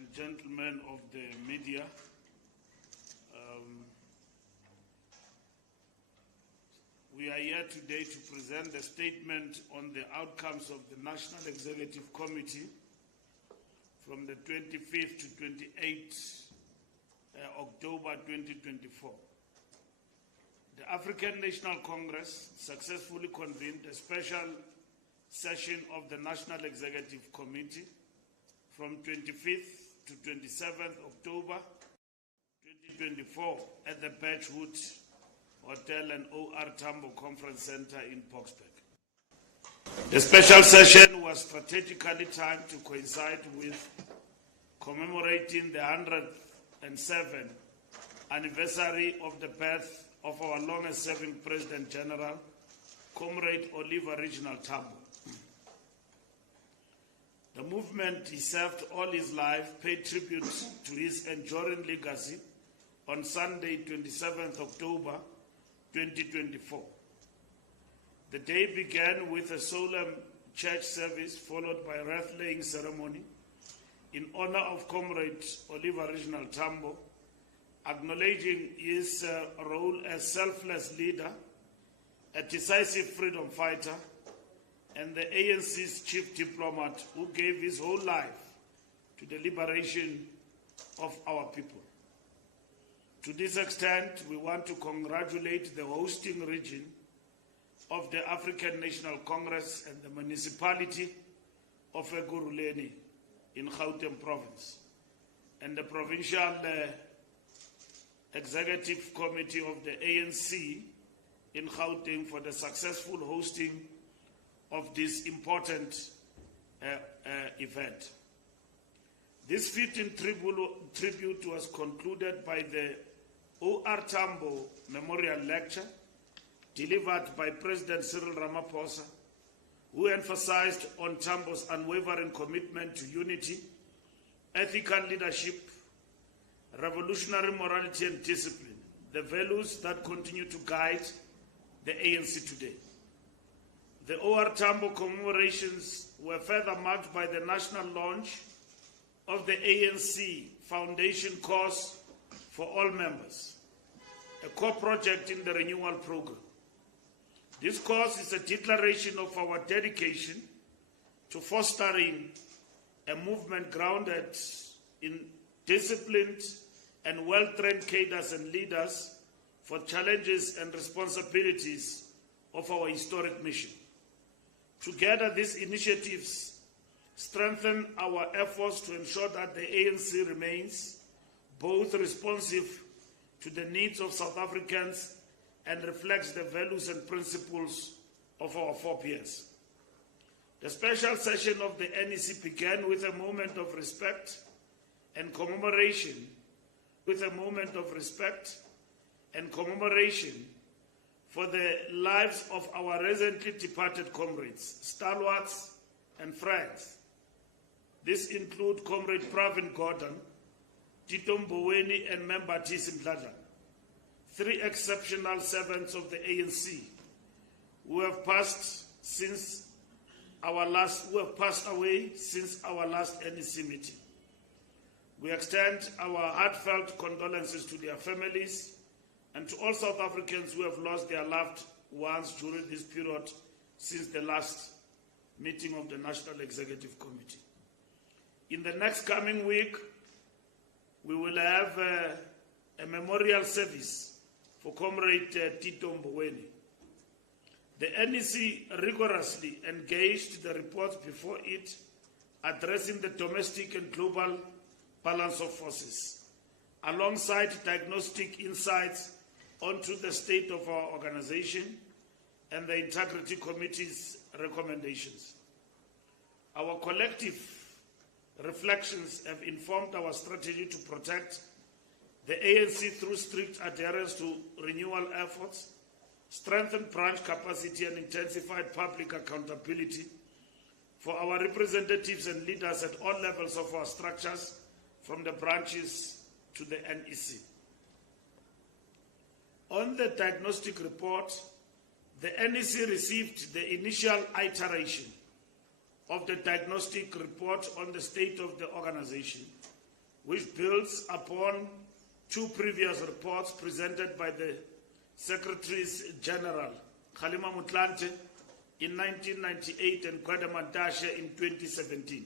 and gentlemen of the media, we are here today to present the statement on the outcomes of the National Executive Committee from the 25th to 28th October 2024. The African National Congress successfully convened a special session of the National Executive Committee from 25th to 27th October 2024 at the Birchwood Hotel and OR Tambo Conference Center in Boksburg. The special session was strategically timed to coincide with commemorating the 107th anniversary of the birth of our longest-serving President General, Comrade Oliver Reginald Tambo. The movement he served all his life paid tribute to his enduring legacy on Sunday, 27th October 2024. The day began with a solemn church service followed by a wreath-laying ceremony in honor of Comrade Oliver Reginald Tambo, acknowledging his role as selfless leader, a decisive freedom fighter, and the ANC's chief diplomat who gave his whole life to the liberation of our people. To this extent, we want to congratulate the hosting region of the African National Congress and the municipality of Ekurhuleni in Gauteng province, and the provincial executive committee of the ANC in Gauteng for the successful hosting of this important event. This fitting tribute was concluded by the OR Tambo Memorial Lecture delivered by President Cyril Ramaphosa, who emphasized on Tambo's unwavering commitment to unity, ethical leadership, revolutionary morality and discipline, the values that continue to guide the ANC today. The OR Tambo commemorations were further marked by the national launch of the ANC Foundation Course for All Members, a core project in the renewal program. This course is a declaration of our dedication to fostering a movement grounded in disciplined and well-trained cadres and leaders for challenges and responsibilities of our historic mission. Together, these initiatives strengthen our efforts to ensure that the ANC remains both responsive to the needs of South Africans and reflects the values and principles of our forebears. The special session of the NEC began with a moment of respect and commemoration, for the lives of our recently departed comrades, stalwarts, and friends. This include Comrade Pravin Gordhan, Tito Mboweni, and Member Tisi Mdladla, three exceptional servants of the ANC who have passed away since our last NEC meeting. We extend our heartfelt condolences to their families and to all South Africans who have lost their loved ones during this period since the last meeting of the National Executive Committee. In the next coming week, we will have a memorial service for Comrade Tito Mboweni. The NEC rigorously engaged the reports before it, addressing the domestic and global balance of forces, alongside diagnostic insights onto the state of our organization and the Integrity Committee's recommendations. Our collective reflections have informed our strategy to protect the ANC through strict adherence to renewal efforts, strengthened branch capacity, and intensified public accountability for our representatives and leaders at all levels of our structures, from the branches to the NEC. On the diagnostic report, the NEC received the initial iteration of the diagnostic report on the state of the organization which builds upon two previous reports presented by the Secretaries General, Kgalema Motlanthe in 1998 and Gwede Mantashe in 2017.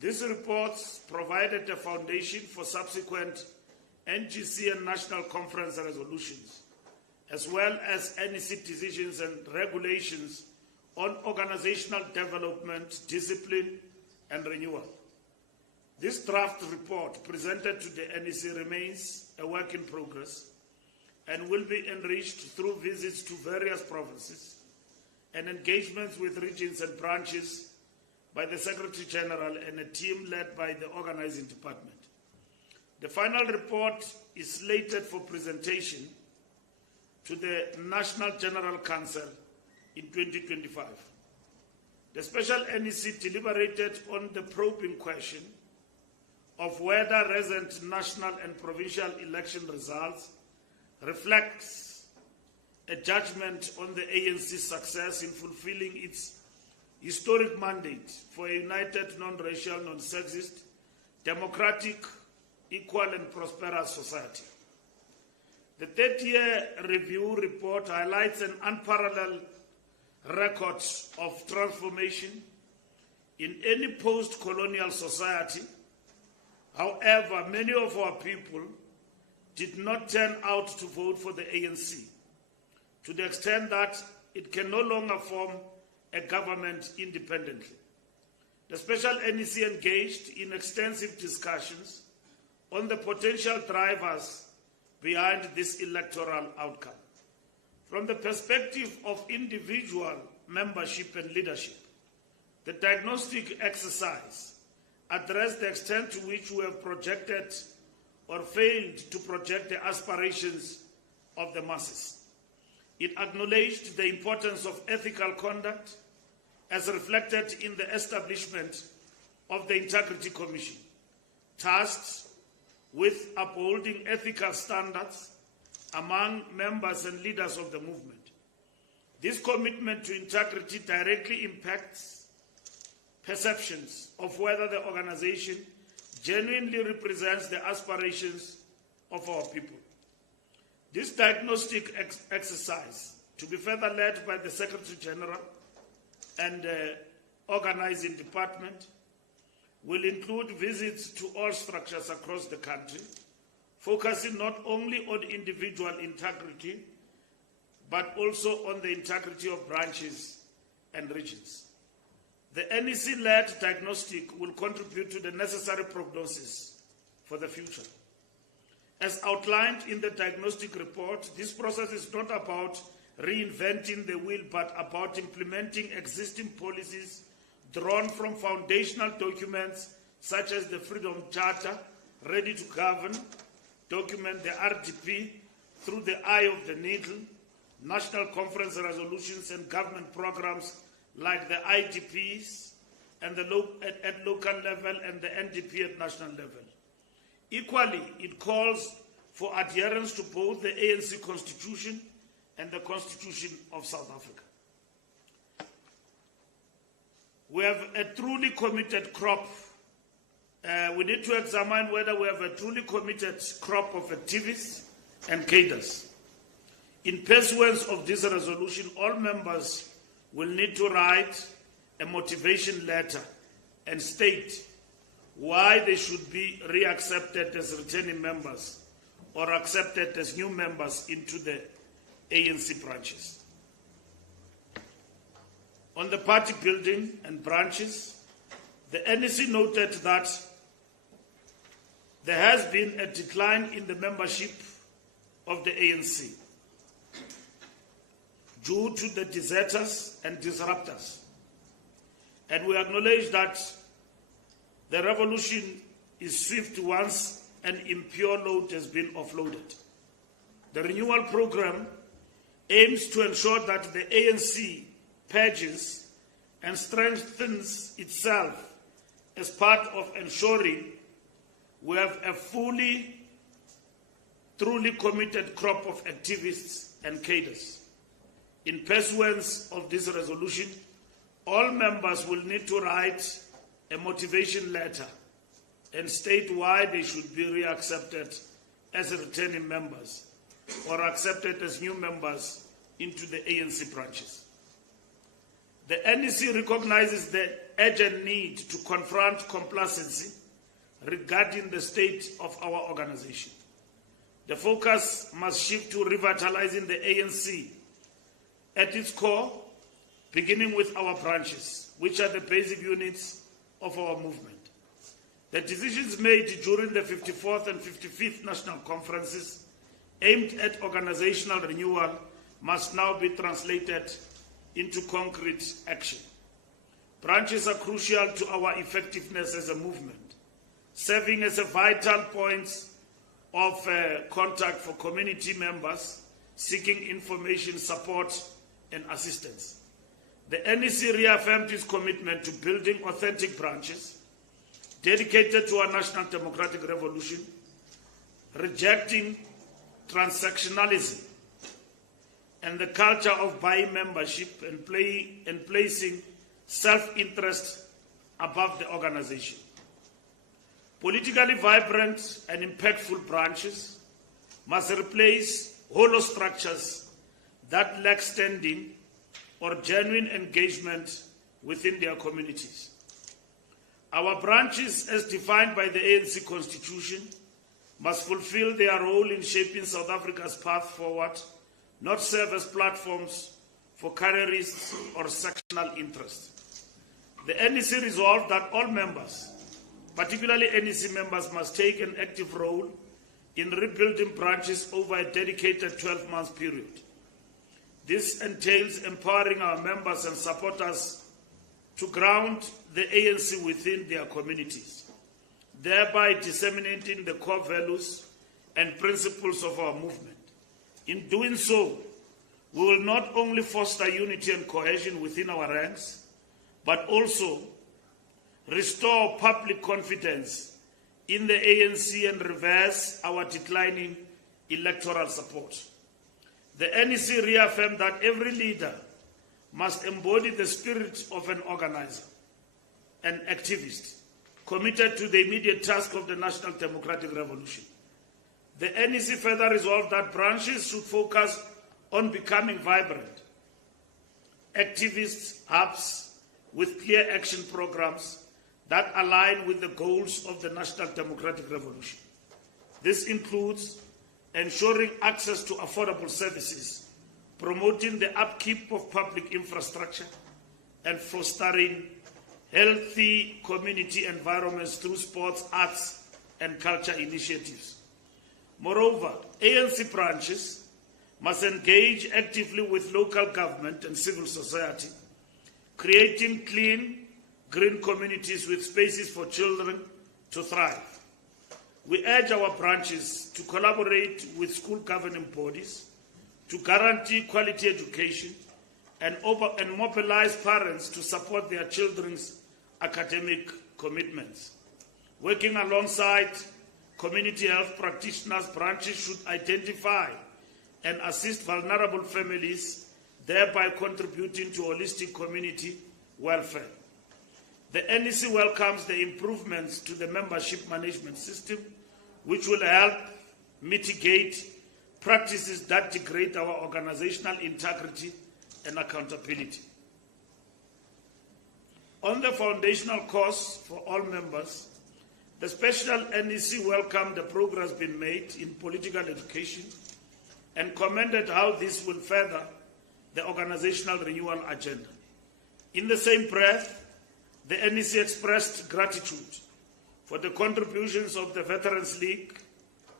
These reports provided a foundation for subsequent NGC and National Conference resolutions, as well as NEC decisions and regulations on organizational development, discipline, and renewal. This draft report presented to the NEC remains a work in progress and will be enriched through visits to various provinces and engagements with regions and branches by the Secretary General and a team led by the organizing department. The final report is slated for presentation to the National General Council in 2025. The special NEC deliberated on the probing question of whether recent national and provincial election results reflects a judgment on the ANC's success in fulfilling its historic mandate for a united, non-racial, non-sexist, democratic, equal and prosperous society. The 30-year review report highlights an unparalleled record of transformation in any post-colonial society. However, many of our people did not turn out to vote for the ANC, to the extent that it can no longer form a government independently. The special NEC engaged in extensive discussions on the potential drivers behind this electoral outcome. From the perspective of individual membership and leadership, the diagnostic exercise addressed the extent to which we have projected or failed to project the aspirations of the masses. It acknowledged the importance of ethical conduct as reflected in the establishment of the Integrity Commission, tasked with upholding ethical standards among members and leaders of the movement. This commitment to integrity directly impacts perceptions of whether the organization genuinely represents the aspirations of our people. This diagnostic exercise, to be further led by the Secretary General and the organizing department, will include visits to all structures across the country, focusing not only on individual integrity, but also on the integrity of branches and regions. The NEC-led diagnostic will contribute to the necessary prognosis for the future. As outlined in the diagnostic report, this process is not about reinventing the wheel, but about implementing existing policies drawn from foundational documents such as the Freedom Charter, Ready to Govern document, the RDP, through the eye of the needle, national conference resolutions and government programs like the IDPs and at local level and the NDP at national level. Equally, it calls for adherence to both the ANC Constitution and the Constitution of South Africa. We have a truly committed crop. We need to examine whether we have a truly committed crop of activists and cadres. In pursuance of this resolution, all members will need to write a motivation letter and state why they should be reaccepted as returning members or accepted as new members into the ANC branches. On the party building and branches, the NEC noted that there has been a decline in the membership of the ANC due to the deserters and disruptors. And we acknowledge that the revolution is swift once an impure load has been offloaded. The renewal program aims to ensure that the ANC purges and strengthens itself as part of ensuring we have a truly committed crop of activists and cadres. In pursuance of this resolution, all members will need to write a motivation letter and state why they should be reaccepted as returning members or accepted as new members into the ANC branches. The NEC recognizes the urgent need to confront complacency regarding the state of our organization. The focus must shift to revitalizing the ANC at its core, beginning with our branches, which are the basic units of our movement. The decisions made during the 54th and 55th national conferences aimed at organizational renewal must now be translated into concrete action. Branches are crucial to our effectiveness as a movement, serving as a vital point of contact for community members seeking information, support, and assistance. The NEC reaffirmed its commitment to building authentic branches dedicated to our national democratic revolution, rejecting transactionalism and the culture of buying membership and placing self-interest above the organization. Politically vibrant and impactful branches must replace hollow structures that lack standing or genuine engagement within their communities. Our branches, as defined by the ANC Constitution, must fulfill their role in shaping South Africa's path forward, not serve as platforms for careerists or sectional interests. The NEC resolved that all members, particularly NEC members, must take an active role in rebuilding branches over a dedicated 12-month period. This entails empowering our members and supporters to ground the ANC within their communities, thereby disseminating the core values and principles of our movement. In doing so, we will not only foster unity and cohesion within our ranks, but also restore public confidence in the ANC and reverse our declining electoral support. The NEC reaffirmed that every leader must embody the spirit of an organizer, an activist, committed to the immediate task of the national democratic revolution. The NEC further resolved that branches should focus on becoming vibrant activist hubs with clear action programs that align with the goals of the national democratic revolution. This includes ensuring access to affordable services, promoting the upkeep of public infrastructure, and fostering healthy community environments through sports, arts, and culture initiatives. Moreover, ANC branches must engage actively with local government and civil society, creating clean, green communities with spaces for children to thrive. We urge our branches to collaborate with school governing bodies to guarantee quality education and mobilize parents to support their children's academic commitments. Working alongside community health practitioners, branches should identify and assist vulnerable families, thereby contributing to holistic community welfare. The NEC welcomes the improvements to the membership management system, which will help mitigate practices that degrade our organizational integrity and accountability. On the foundational course for all members, the special NEC welcomed the progress being made in political education and commended how this will further the organizational renewal agenda. In the same breath, the NEC expressed gratitude for the contributions of the Veterans League,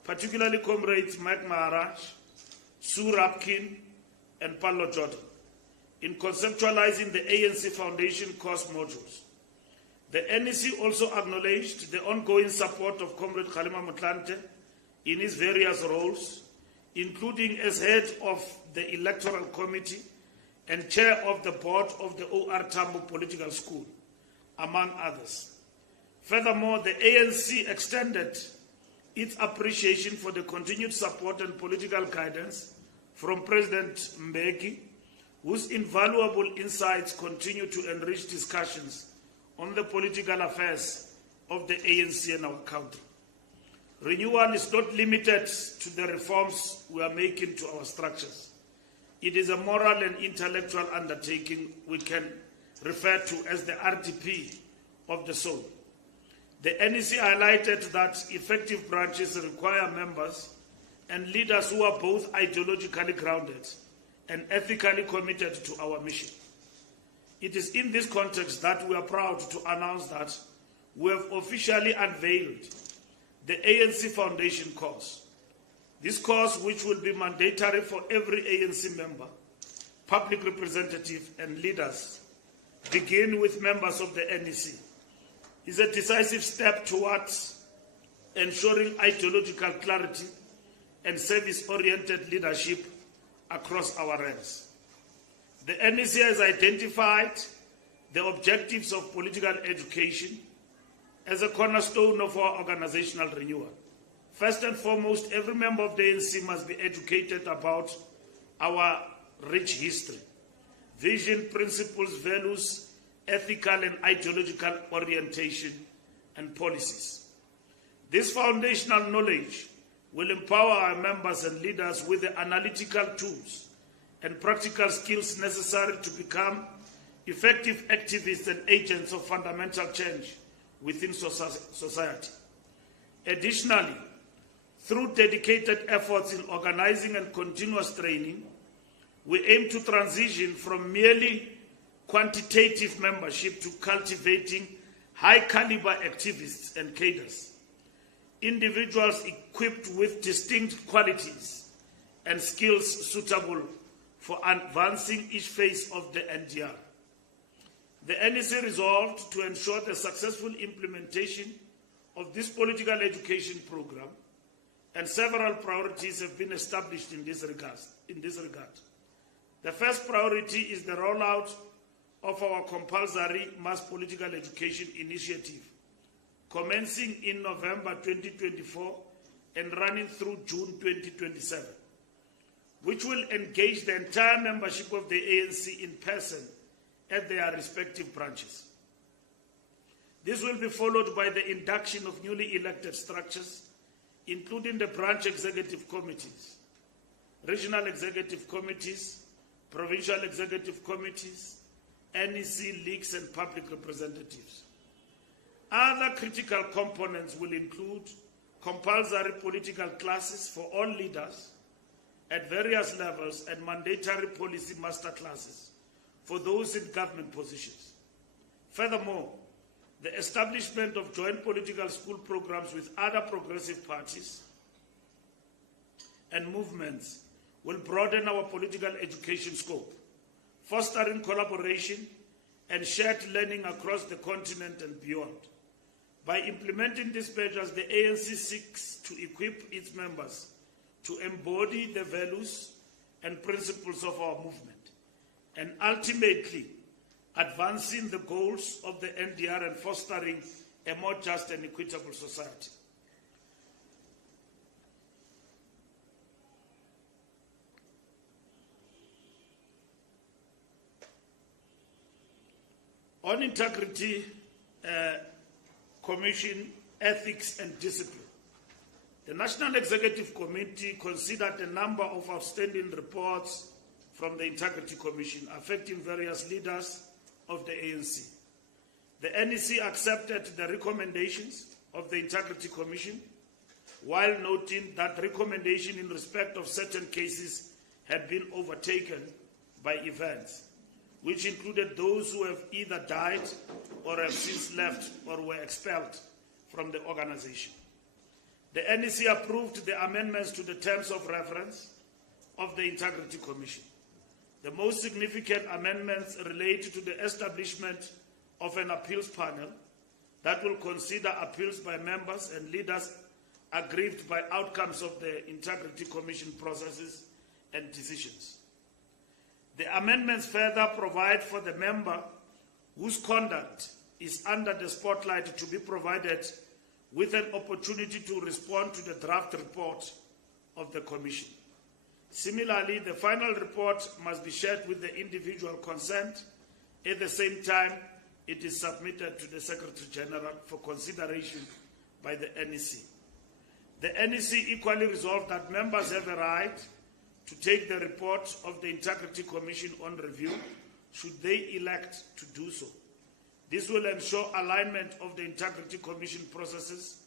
particularly comrades Mike Maharaj, Sue Rapkin, and Paulo Jordan, in conceptualizing the ANC Foundation course modules. The NEC also acknowledged the ongoing support of Comrade Kgalema Motlanthe in his various roles, including as head of the Electoral Committee and chair of the board of the OR Tambo Political School, among others. Furthermore, the ANC extended its appreciation for the continued support and political guidance from President Mbeki, whose invaluable insights continue to enrich discussions on the political affairs of the ANC in our country. Renewal is not limited to the reforms we are making to our structures. It is a moral and intellectual undertaking we can refer to as the RDP of the soul. The NEC highlighted that effective branches require members and leaders who are both ideologically grounded and ethically committed to our mission. It is in this context that we are proud to announce that we have officially unveiled the ANC Foundation course. This course, which will be mandatory for every ANC member, public representative, and leaders, begin with members of the NEC, is a decisive step towards ensuring ideological clarity and service-oriented leadership across our ranks. The NEC has identified the objectives of political education as a cornerstone of our organizational renewal. First and foremost, every member of the ANC must be educated about our rich history, vision, principles, values, ethical and ideological orientation, and policies. This foundational knowledge will empower our members and leaders with the analytical tools and practical skills necessary to become effective activists and agents of fundamental change within society. Additionally, through dedicated efforts in organizing and continuous training, we aim to transition from merely quantitative membership to cultivating high-caliber activists and cadres, individuals equipped with distinct qualities and skills suitable for advancing each phase of the NDR. The NEC resolved to ensure the successful implementation of this political education program, and several priorities have been established in this regard. The first priority is the rollout of our compulsory mass political education initiative, commencing in November 2024 and running through June 2027, which will engage the entire membership of the ANC in person at their respective branches. This will be followed by the induction of newly elected structures, including the branch executive committees, regional executive committees, provincial executive committees, NEC leagues, and public representatives. Other critical components will include compulsory political classes for all leaders at various levels and mandatory policy master classes for those in government positions. Furthermore, the establishment of joint political school programs with other progressive parties and movements will broaden our political education scope, fostering collaboration and shared learning across the continent and beyond. By implementing these measures, the ANC seeks to equip its members to embody the values and principles of our movement, and ultimately advancing the goals of the NDR and fostering a more just and equitable society. On integrity, Commission, ethics and discipline. The National Executive Committee considered a number of outstanding reports from the Integrity Commission affecting various leaders of the ANC. The NEC accepted the recommendations of the Integrity Commission, while noting that recommendation in respect of certain cases had been overtaken by events, which included those who have either died or have since left or were expelled from the organization. The NEC approved the amendments to the terms of reference of the Integrity Commission. The most significant amendments relate to the establishment of an appeals panel that will consider appeals by members and leaders aggrieved by outcomes of the Integrity Commission processes and decisions. The amendments further provide for the member whose conduct is under the spotlight to be provided with an opportunity to respond to the draft report of the Commission. Similarly, the final report must be shared with the individual concerned. At the same time, it is submitted to the Secretary General for consideration by the NEC. The NEC equally resolved that members have a right to take the report of the Integrity Commission on review should they elect to do so. This will ensure alignment of the Integrity Commission processes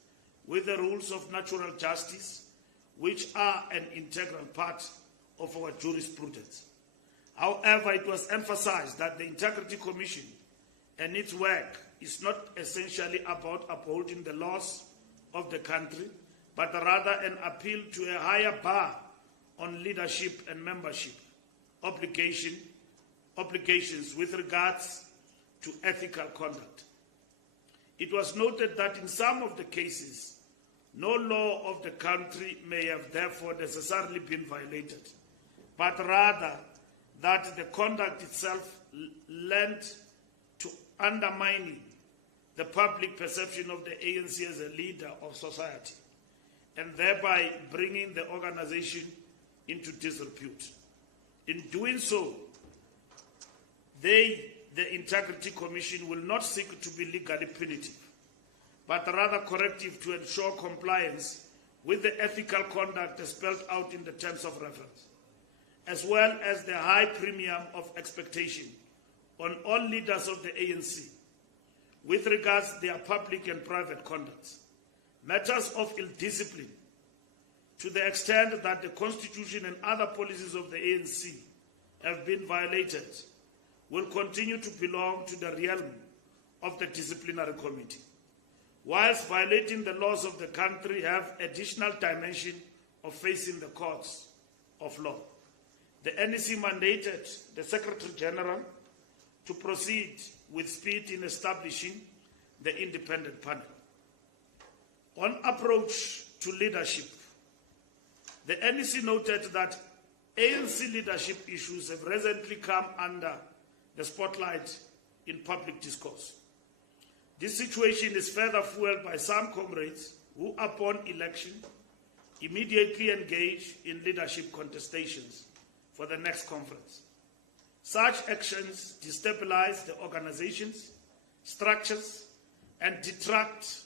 with the rules of natural justice, which are an integral part of our jurisprudence. However, it was emphasized that the Integrity Commission and its work is not essentially about upholding the laws of the country, but rather an appeal to a higher bar on leadership and membership obligations with regards to ethical conduct. It was noted that in some of the cases, no law of the country may have therefore necessarily been violated, but rather that the conduct itself lent to undermining the public perception of the ANC as a leader of society, and thereby bringing the organization into disrepute. In doing so, the Integrity Commission will not seek to be legally punitive, but rather corrective to ensure compliance with the ethical conduct as spelled out in the terms of reference, as well as the high premium of expectation on all leaders of the ANC with regards to their public and private conduct. Matters of ill discipline, to the extent that the Constitution and other policies of the ANC have been violated, will continue to belong to the realm of the disciplinary committee, whilst violating the laws of the country have additional dimension of facing the courts of law. The NEC mandated the Secretary General to proceed with speed in establishing the independent panel. On approach to leadership, the NEC noted that ANC leadership issues have recently come under the spotlight in public discourse. This situation is further fueled by some comrades who, upon election, immediately engage in leadership contestations for the next conference. Such actions destabilize the organizations, structures, and detract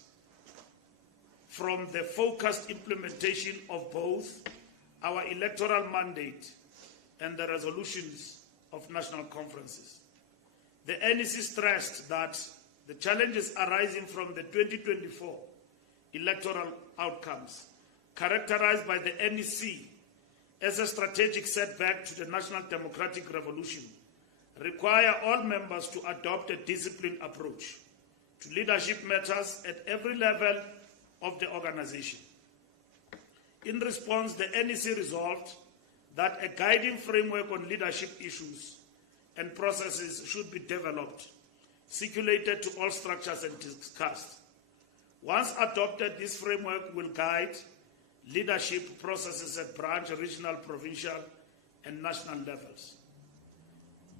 from the focused implementation of both our electoral mandate and the resolutions of national conferences. The NEC stressed that the challenges arising from the 2024 electoral outcomes, characterized by the NEC as a strategic setback to the national democratic revolution, require all members to adopt a disciplined approach to leadership matters at every level of the organization. In response, the NEC resolved that a guiding framework on leadership issues and processes should be developed, circulated to all structures and discussed. Once adopted, this framework will guide leadership processes at branch, regional, provincial, and national levels.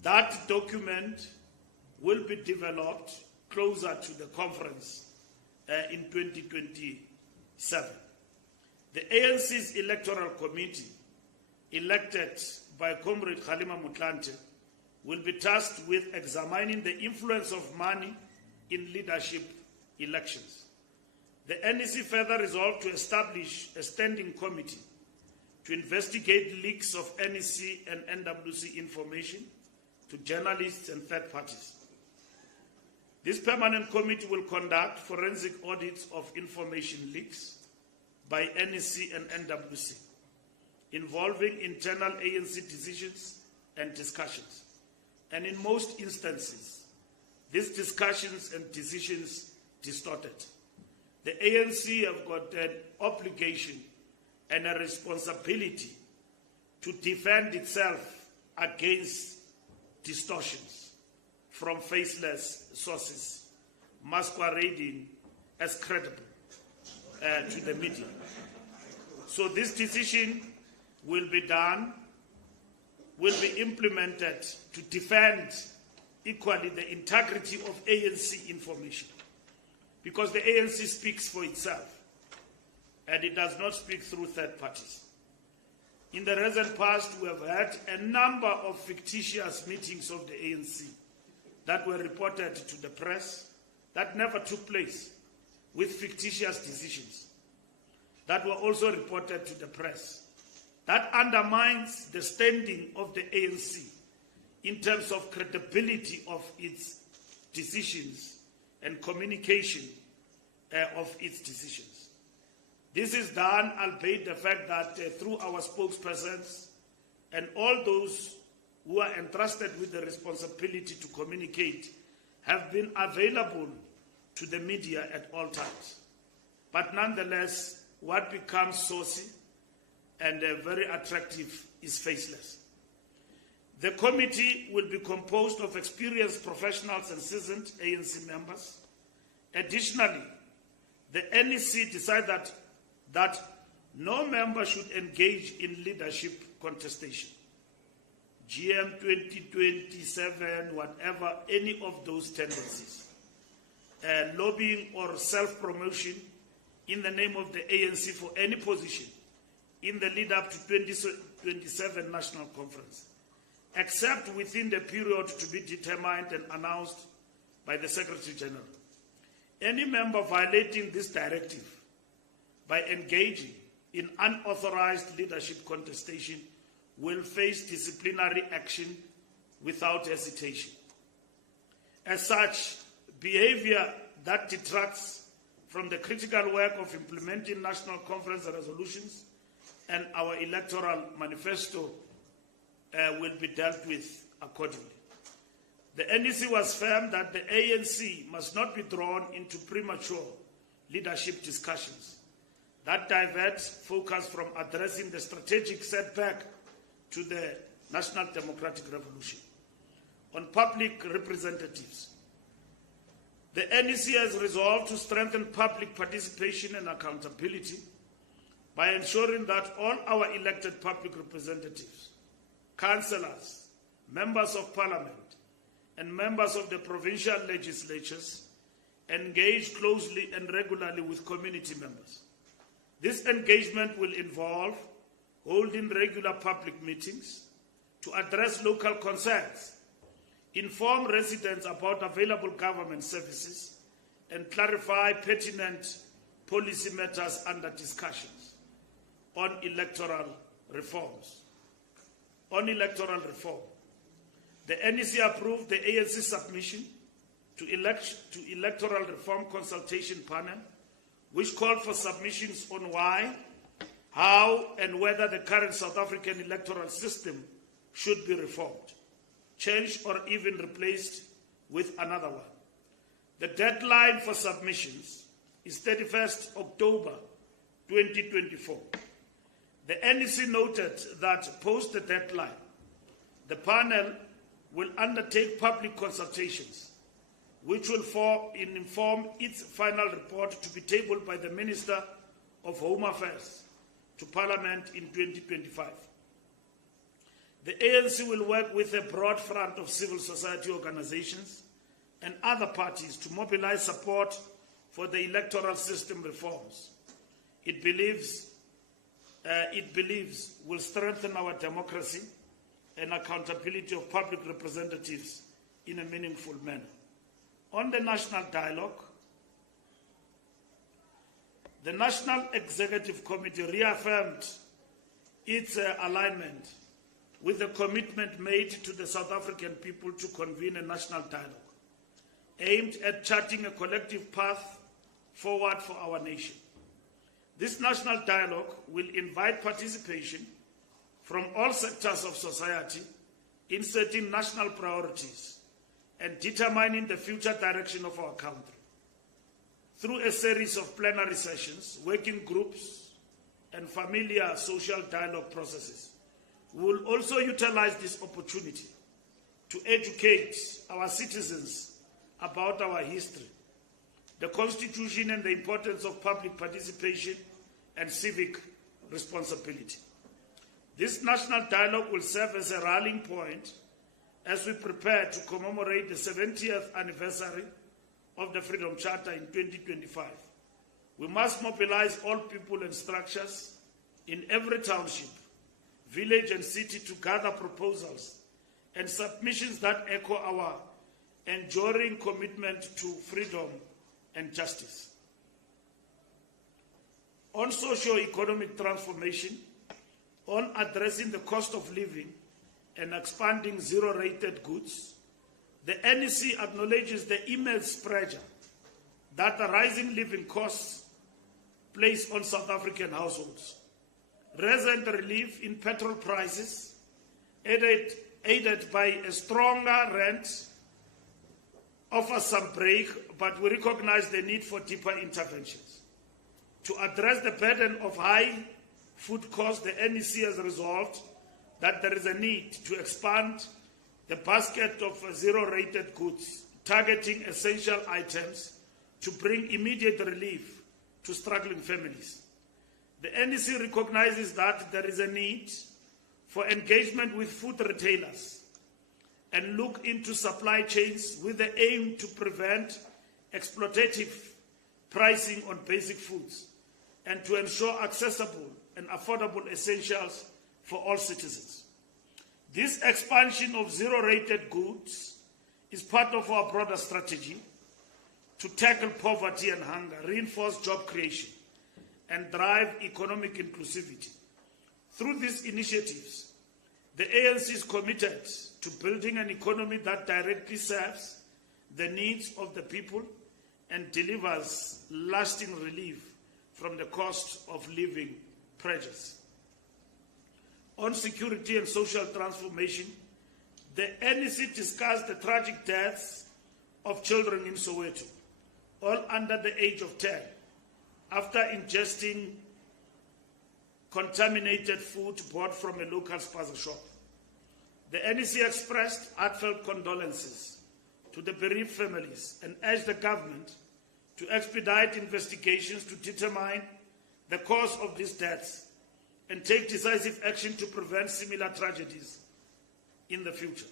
That document will be developed closer to the conference in 2027. The ANC's Electoral Committee, elected by Comrade Kgalema Motlanthe, will be tasked with examining the influence of money in leadership elections. The NEC further resolved to establish a standing committee to investigate leaks of NEC and NWC information to journalists and third parties. This permanent committee will conduct forensic audits of information leaks by NEC and NWC involving internal ANC decisions and discussions. And in most instances, these discussions and decisions distorted. The ANC have got an obligation and a responsibility to defend itself against distortions from faceless sources masquerading as credible to the media. So this decision will be done, will be implemented to defend equally the integrity of ANC information, because the ANC speaks for itself and it does not speak through third parties. In the recent past, we have had a number of fictitious meetings of the ANC that were reported to the press that never took place, with fictitious decisions that were also reported to the press. That undermines the standing of the ANC in terms of credibility of its decisions and communication of its decisions. This is done albeit the fact that through our spokespersons and all those who are entrusted with the responsibility to communicate have been available to the media at all times. But nonetheless, what becomes saucy and very attractive is faceless. The committee will be composed of experienced professionals and seasoned ANC members. Additionally, the NEC decided that no member should engage in leadership contestation. GM 2027, whatever, any of those tendencies. Lobbying or self-promotion in the name of the ANC for any position in the lead up to 2027 National Conference, except within the period to be determined and announced by the Secretary General. Any member violating this directive by engaging in unauthorized leadership contestation will face disciplinary action without hesitation. As such, behavior that detracts from the critical work of implementing National Conference resolutions and our electoral manifesto will be dealt with accordingly. The NEC was firm that the ANC must not be drawn into premature leadership discussions that divert focus from addressing the strategic setback to the National Democratic Revolution. On public representatives, the NEC has resolved to strengthen public participation and accountability by ensuring that all our elected public representatives, councillors, members of parliament, and members of the provincial legislatures engage closely and regularly with community members. This engagement will involve holding regular public meetings to address local concerns, inform residents about available government services, and clarify pertinent policy matters under discussions on electoral reforms. On electoral reform, the NEC approved the ANC submission to electoral reform consultation panel, which called for submissions on why, how, and whether the current South African electoral system should be reformed, changed, or even replaced with another one. The deadline for submissions is 31st October 2024. The NEC noted that post the deadline, the panel will undertake public consultations, which will inform its final report to be tabled by the Minister of Home Affairs to Parliament in 2025. The ANC will work with a broad front of civil society organizations and other parties to mobilize support for the electoral system reforms. It believes will strengthen our democracy and accountability of public representatives in a meaningful manner. On the national dialogue, the National Executive Committee reaffirmed its alignment with the commitment made to the South African people to convene a national dialogue aimed at charting a collective path forward for our nation. This national dialogue will invite participation from all sectors of society in setting national priorities and determining the future direction of our country. Through a series of plenary sessions, working groups, and familiar social dialogue processes, we will also utilize this opportunity to educate our citizens about our history, the Constitution, and the importance of public participation and civic responsibility. This national dialogue will serve as a rallying point as we prepare to commemorate the 70th anniversary of the Freedom Charter in 2025. We must mobilize all people and structures in every township, village, and city to gather proposals and submissions that echo our enduring commitment to freedom and justice. On socio-economic transformation, on addressing the cost of living and expanding zero-rated goods, the NEC acknowledges the immense pressure that the rising living costs place on South African households. Recent relief in petrol prices, aided by a stronger rent, offers some break, but we recognize the need for deeper interventions. To address the burden of high food costs, the NEC has resolved that there is a need to expand the basket of zero-rated goods, targeting essential items to bring immediate relief to struggling families. The NEC recognizes that there is a need for engagement with food retailers and look into supply chains with the aim to prevent exploitative pricing on basic foods and to ensure accessible and affordable essentials for all citizens. This expansion of zero-rated goods is part of our broader strategy to tackle poverty and hunger, reinforce job creation, and drive economic inclusivity. Through these initiatives, the ANC is committed to building an economy that directly serves the needs of the people and delivers lasting relief from the cost of living pressures. On security and social transformation, the NEC discussed the tragic deaths of children in Soweto, all under the age of 10, after ingesting contaminated food bought from a local spaza shop. The NEC expressed heartfelt condolences to the bereaved families and urged the government to expedite investigations to determine the cause of these deaths and take decisive action to prevent similar tragedies in the future.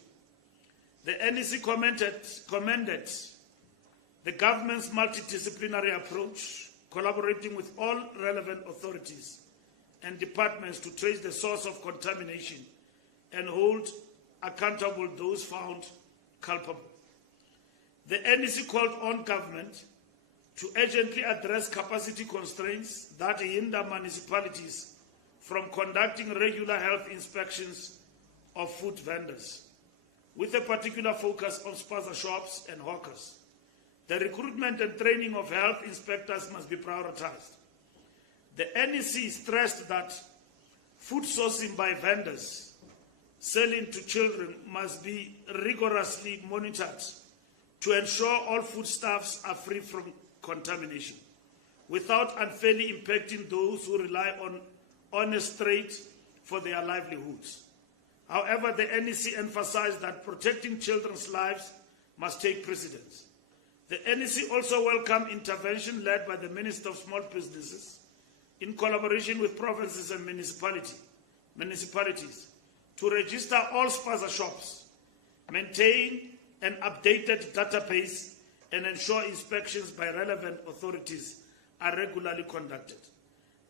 The NEC commended the government's multidisciplinary approach, collaborating with all relevant authorities and departments to trace the source of contamination and hold accountable those found culpable. The NEC called on government to urgently address capacity constraints that hinder municipalities from conducting regular health inspections of food vendors, with a particular focus on spaza shops and hawkers. The recruitment and training of health inspectors must be prioritized. The NEC stressed that food sourcing by vendors selling to children must be rigorously monitored to ensure all foodstuffs are free from contamination, without unfairly impacting those who rely on honest trade for their livelihoods. However, the NEC emphasized that protecting children's lives must take precedence. The NEC also welcomed intervention led by the Minister of Small Businesses in collaboration with provinces and municipalities to register all spaza shops, maintain an updated database, and ensure inspections by relevant authorities are regularly conducted.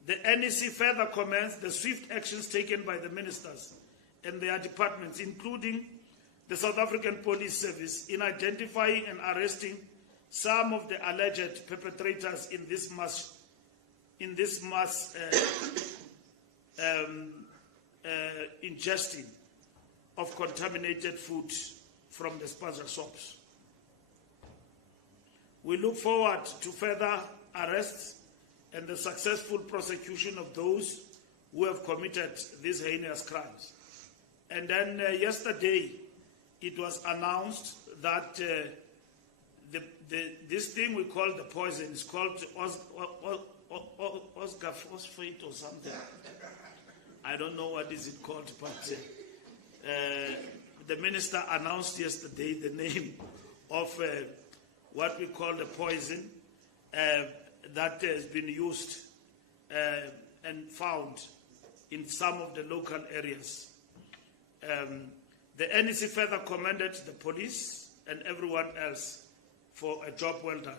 The NEC further commends the swift actions taken by the ministers and their departments, including the South African Police Service, in identifying and arresting some of the alleged perpetrators in this mass ingesting of contaminated food from the spaza shops. We look forward to further arrests and the successful prosecution of those who have committed these heinous crimes. And then yesterday, it was announced that this thing we call the poison is called osgophosphate or something. I don't know what is it called, but the minister announced yesterday the name of what we call the poison that has been used and found in some of the local areas. The NEC further commended the police and everyone else for a job well done.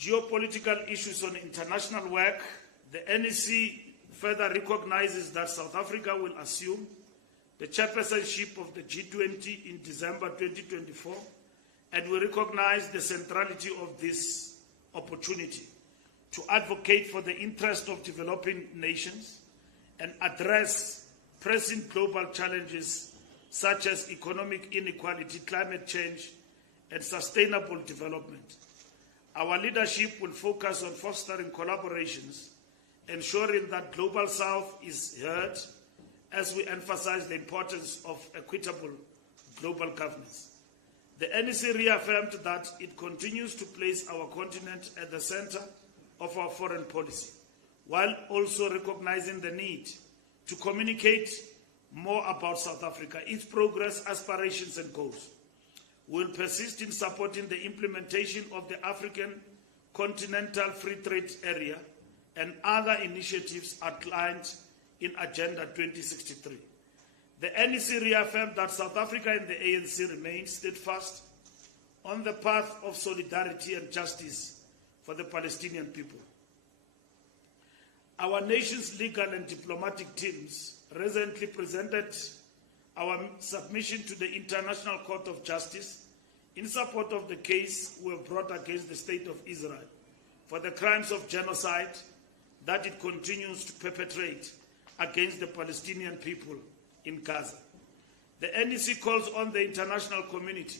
Geopolitical issues on international work. The NEC further recognizes that South Africa will assume the chairpersonship of the G20 in December 2024 and we recognize the centrality of this opportunity to advocate for the interest of developing nations and address pressing global challenges such as economic inequality, climate change, and sustainable development. Our leadership will focus on fostering collaborations, ensuring that Global South is heard as we emphasize the importance of equitable global governance. The NEC reaffirmed that it continues to place our continent at the center of our foreign policy, while also recognizing the need to communicate more about South Africa, its progress, aspirations, and goals. We will persist in supporting the implementation of the African Continental Free Trade Area and other initiatives outlined in Agenda 2063. The NEC reaffirmed that South Africa and the ANC remain steadfast on the path of solidarity and justice for the Palestinian people. Our nation's legal and diplomatic teams recently presented our submission to the International Court of Justice in support of the case we have brought against the State of Israel for the crimes of genocide that it continues to perpetrate against the Palestinian people in Gaza. The NEC calls on the international community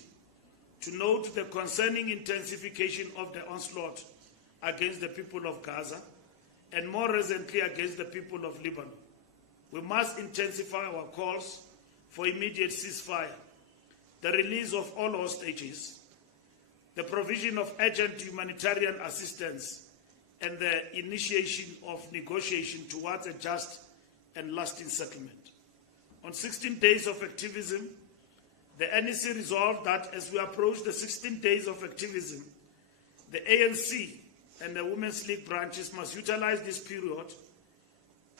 to note the concerning intensification of the onslaught against the people of Gaza and more recently against the people of Lebanon. We must intensify our calls for immediate ceasefire, the release of all hostages, the provision of urgent humanitarian assistance, and the initiation of negotiation towards a just and lasting settlement. On 16 days of activism, the NEC resolved that as we approach the 16 days of activism, the ANC and the Women's League branches must utilize this period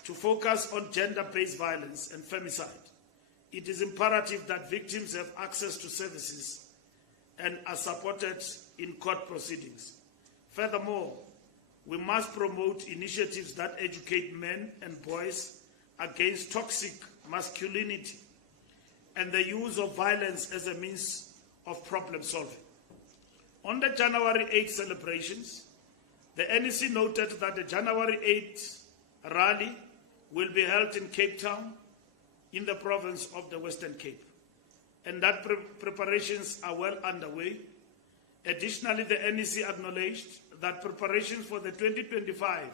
to focus on gender-based violence and femicide. It is imperative that victims have access to services and are supported in court proceedings. Furthermore, we must promote initiatives that educate men and boys against toxic masculinity and the use of violence as a means of problem solving. On the January 8 celebrations, the NEC noted that the January 8 rally will be held in Cape Town in the province of the Western Cape, and that preparations are well underway. Additionally, the NEC acknowledged that preparations for the 2025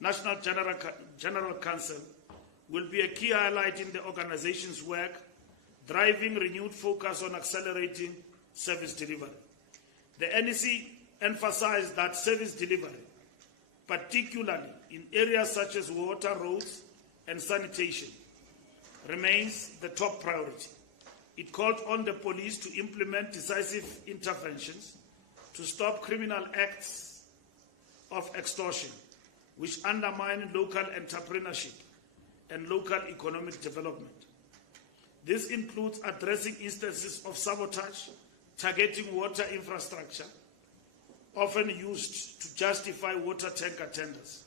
National General Council will be a key highlight in the organization's work, driving renewed focus on accelerating service delivery. The NEC emphasized that service delivery, particularly in areas such as water, roads, and sanitation, remains the top priority. It called on the police to implement decisive interventions to stop criminal acts of extortion, which undermine local entrepreneurship and local economic development. This includes addressing instances of sabotage, targeting water infrastructure, often used to justify water tanker tenders.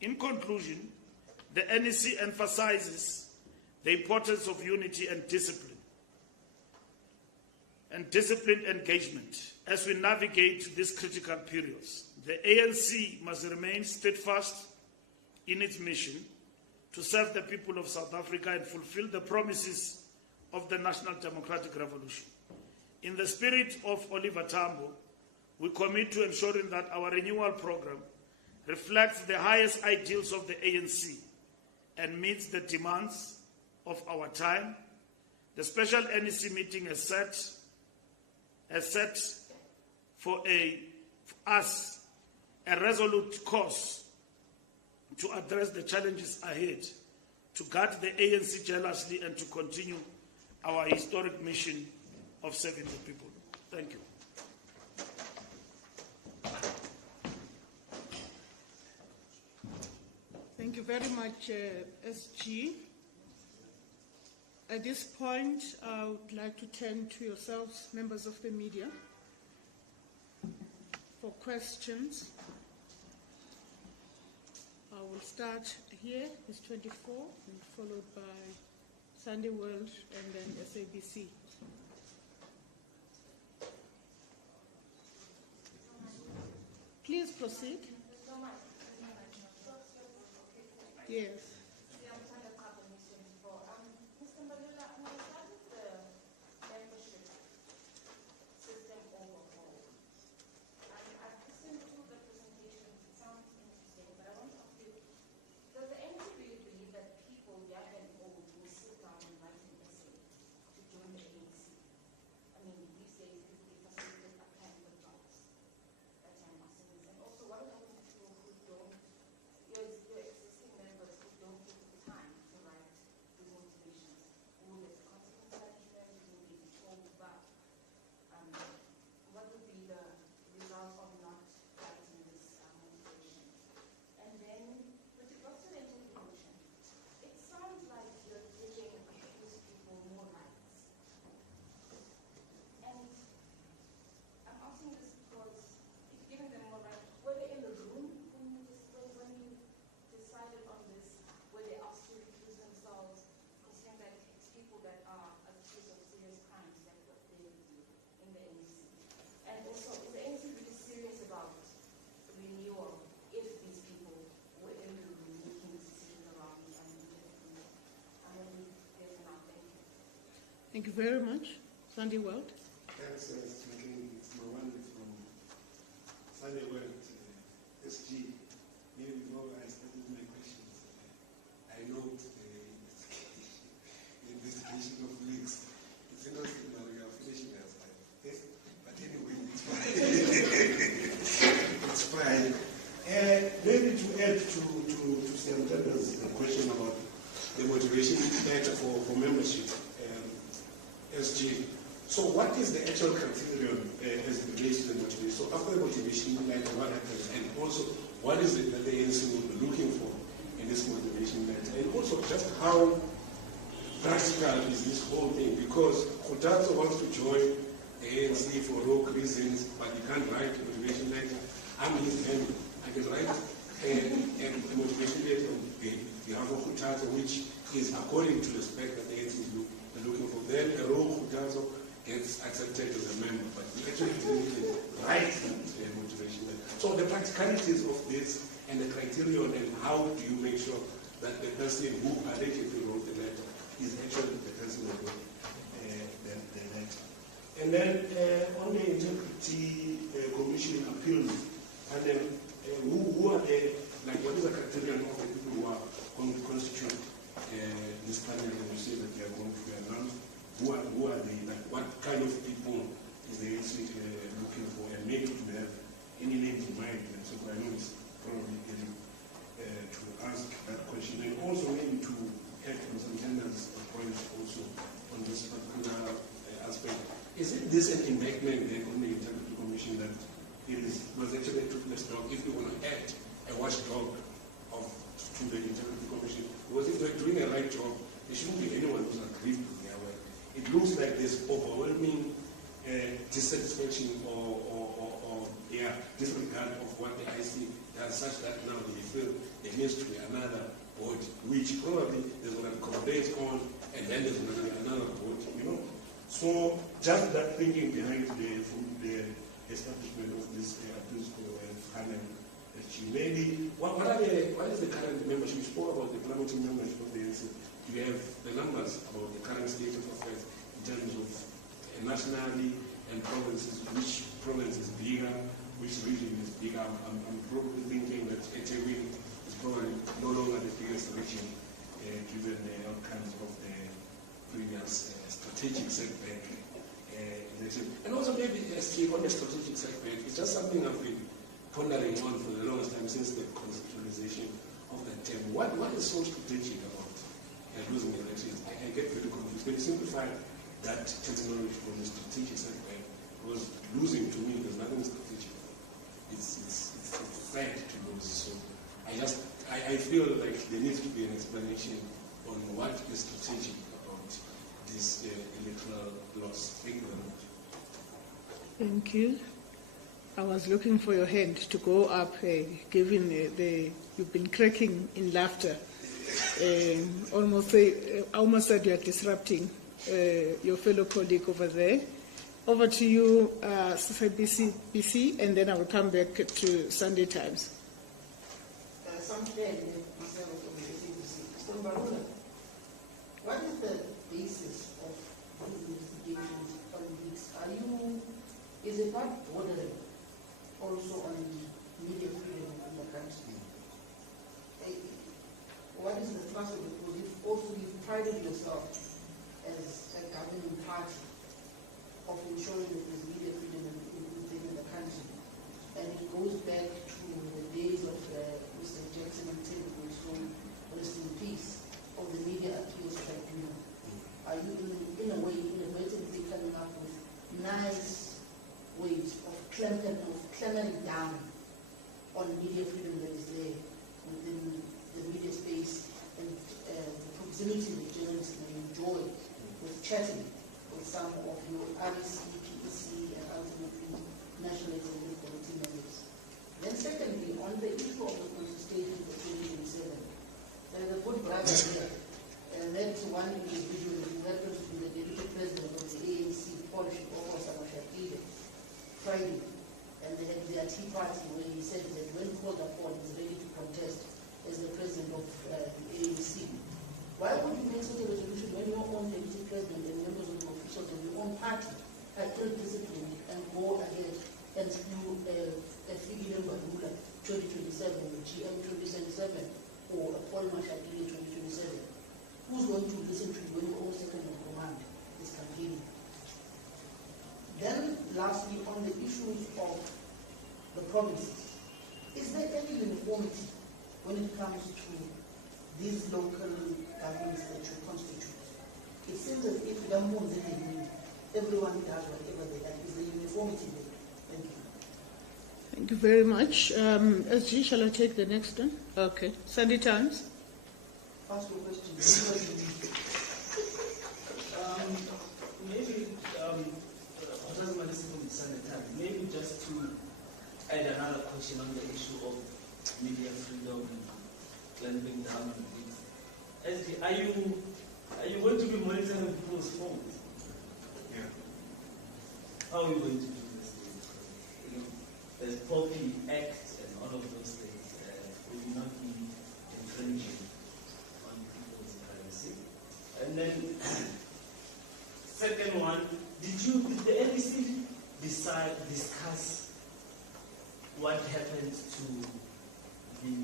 In conclusion, the NEC emphasizes the importance of unity and disciplined engagement as we navigate these critical periods. The ANC must remain steadfast in its mission to serve the people of South Africa and fulfill the promises of the National Democratic Revolution. In the spirit of Oliver Tambo, we commit to ensuring that our renewal program reflects the highest ideals of the ANC and meets the demands of our time. The special NEC meeting has set for us a resolute course to address the challenges ahead, to guard the ANC jealously, and to continue our historic mission of serving the people. Thank you. Thank you very much, SG. At this point, I would like to turn to yourselves, members of the media, for questions. I will start here with 24, and followed by Sunday World, and then SABC. Please proceed. Yes. Mr. Mbalula, when I started the membership system overhaul, I've listened to the presentations. It sounds interesting, but I want to ask you, does the ANC really believe that people, young and old, will sit down and write an essay to join the ANC? I mean, these days, they facilitate applying for jobs. That's what I'm asking. And also, what about the people who don't, your existing members who don't take the time to write the motivations? Will there be consequence management? Will they be told back? What would be the result of not writing this motivation? And then, with regards to the interpretation, it sounds like you're giving these people more rights. And I'm asking this because if you're giving them more rights, were they in the room when you decided on this? Were they asked to recuse themselves? Considering that it's people that are accused of serious crimes like what they would do in the ANC. And also, is the ANC really serious about renewal if these people were in the room making decisions around this and I'm going to leave this now. Thank you. Thank you very much. Sandy Weld. Thanks, Mr. McLean. It's Mawande from Sunday World, SG. Maybe before I started my questions, I know the investigation of leaks. It's interesting now we are finishing as well. Yes? But anyway, it's fine. It's fine. Maybe to add to Santanda's question about the motivation letter for membership, SG. So what is the actual criterion as it relates to the motivation? So after the motivation letter, what happens? And also, what is it that the ANC will be looking for in this motivation letter? And also, just how practical is this whole thing? Because Khutazo wants to join the ANC for rogue reasons, but he can't write a motivation letter. I'm his friend. I can write a motivation letter on behalf of Khutazo, which is according to the spec that the ANC is looking for. Then a rogue Khutazo gets accepted as a member, but we actually didn't write that motivation letter. So the practicalities of this and the criterion and how do you make sure that the person who allegedly wrote the letter is actually the person who wrote the letter. And then on the Integrity Commission appeals, and then who are the, like what is the criterion of the people who are going to constitute this panel and you say that they are going to be announced? Who are they? Like what kind of people is the ANC looking for? And maybe to have any names in mind. And so I know it's probably getting to ask that question. And also maybe to add on some Santanda's points also on this particular aspect. Isn't this an indictment then on the Integrity Commission that it was actually a toothless dog? If we want to add a watchdog to the Integrity Commission, because if they're doing a right job, there shouldn't be anyone who's aggrieved with their work. It looks like there's overwhelming dissatisfaction or disregard of what the IC does, such that now they feel there needs to be another board, which probably there's going to accommodate on, and then there's going to be another board, you know. So just that thinking behind the establishment of this panel, maybe what is the current membership? You spoke about the plummeting membership of the ANC. Do you have the numbers about the current state of affairs in terms of nationally and provinces? Which province is bigger? Which region is bigger? I'm probably thinking that Etewi is probably no longer the biggest region, given the outcomes of the previous strategic setback election. And also maybe on the strategic setback, it's just something I've been pondering on for the longest time since the conceptualization of that term. What is so strategic about losing elections? I get very confused. Can you simplify that terminology from the strategic setback? Because losing to me, there's nothing strategic. It's a fact to lose. So I feel like there needs to be an explanation on what is strategic about this electoral loss. Thank you very much. Thank you. I was looking for your hand to go up, given you've been cracking in laughter. I almost said you are disrupting your fellow colleague over there. Over to you, BC, and then I will come back to Sunday Times. Mr. Mbalula, what is the basis of these investigations on this? Is it not bordering also on media freedom in the country? What is the thrust of it? Because you've prided yourself as a governing party of ensuring that there's media freedom in the country. And it goes back to the days of Mr. Jackson and Taylor, so rest in peace, of the Media Appeals Tribunal. Are you in a way, inadvertently coming up with nice ways of clamping down on media freedom that is there within the media space and the proximity that journalists may enjoy with chatting with some of your REC, PEC, and ultimately National Executive Committee members? Then secondly, on the issue of the consultation for 2027, there is a good brother here, and that's one individual who happens to be the Deputy President of the ANC, Fikile, Friday, and they had their tea party where he said that when called upon, he's ready to contest as the President of the ANC. Why would you make such a resolution when your own Deputy President and members of the officials of your own party are ill-disciplined and go ahead and spew a Fikile Mbalula 2027, GM 2027, or a Paul Mashakile 2027? Who's going to listen to you when your own second in command is campaigning? Then, lastly, on the issues of the provinces, is there any uniformity when it comes to these local governments that you constitute? It seems as if everyone does whatever they like. Is there uniformity there? Thank you. Thank you very much. SG, shall I take the next one? Okay. Sunday Times. Ask your question. Maybe just to add another question on the issue of media freedom and clamping down on it. SG, are you going to be monitoring people's phones? Yeah. How are you going to do this? You know, there's Poppy Act and all of those things. We will not be infringing on people's privacy. And then, second one, did the NEC discuss what happened to the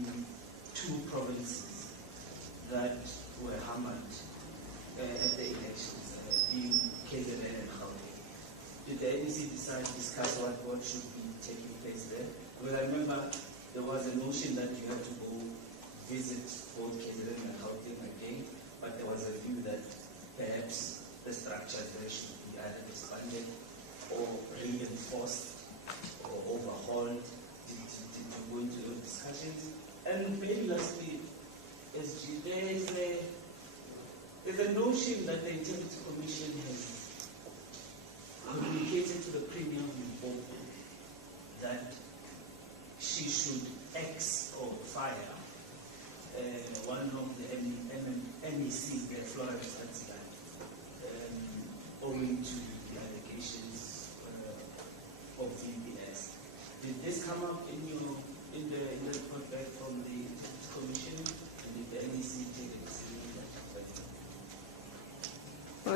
two provinces that were hammered at the elections, being KZN and Gauteng? Did the NEC discuss what should be taking place there? Because I remember there was a notion that you had to go visit both KZN and Gauteng again, but there was a view that perhaps the structure there should be either expanded or reinforced or overhauled. Did you go into those discussions? And very lastly, SG, there's a notion that the Integrity Commission has communicated to the Premier before that she should X or fire one of the NECs, the Florence Tanzila, owing to the allegations of VPS. Did this come up in the report back from the Commission? And did the NEC take a decision?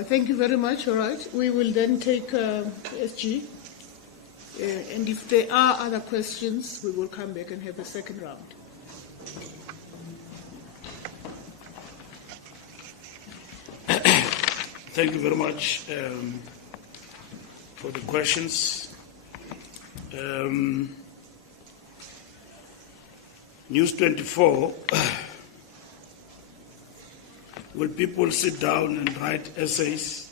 Thank you very much. All right. We will then take SG. And if there are other questions, we will come back and have a second round. Thank you very much for the questions. News 24, will people sit down and write essays?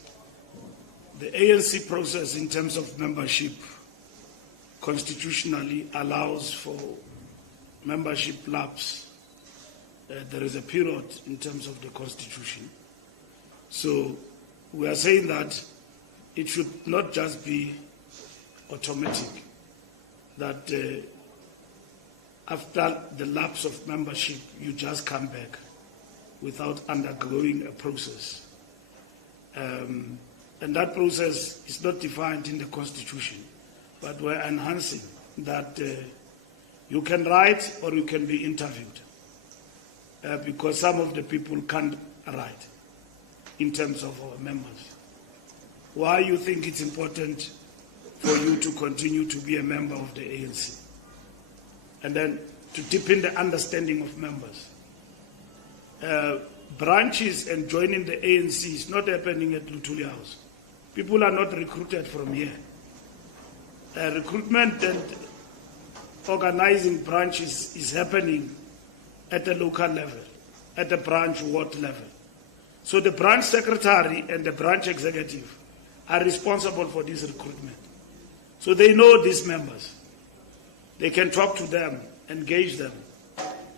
The ANC process in terms of membership constitutionally allows for membership lapse. There is a period in terms of the constitution. So we are saying that it should not just be automatic, that after the lapse of membership, you just come back without undergoing a process. And that process is not defined in the Constitution, but we're enhancing that you can write or you can be interviewed, because some of the people can't write in terms of our members. Why you think it's important for you to continue to be a member of the ANC? And then to deepen the understanding of members. Branches and joining the ANC is not happening at Luthuli House. People are not recruited from here. Recruitment and organizing branches is happening at the local level, at the branch ward level. So the branch secretary and the branch executive are responsible for this recruitment. So they know these members. They can talk to them, engage them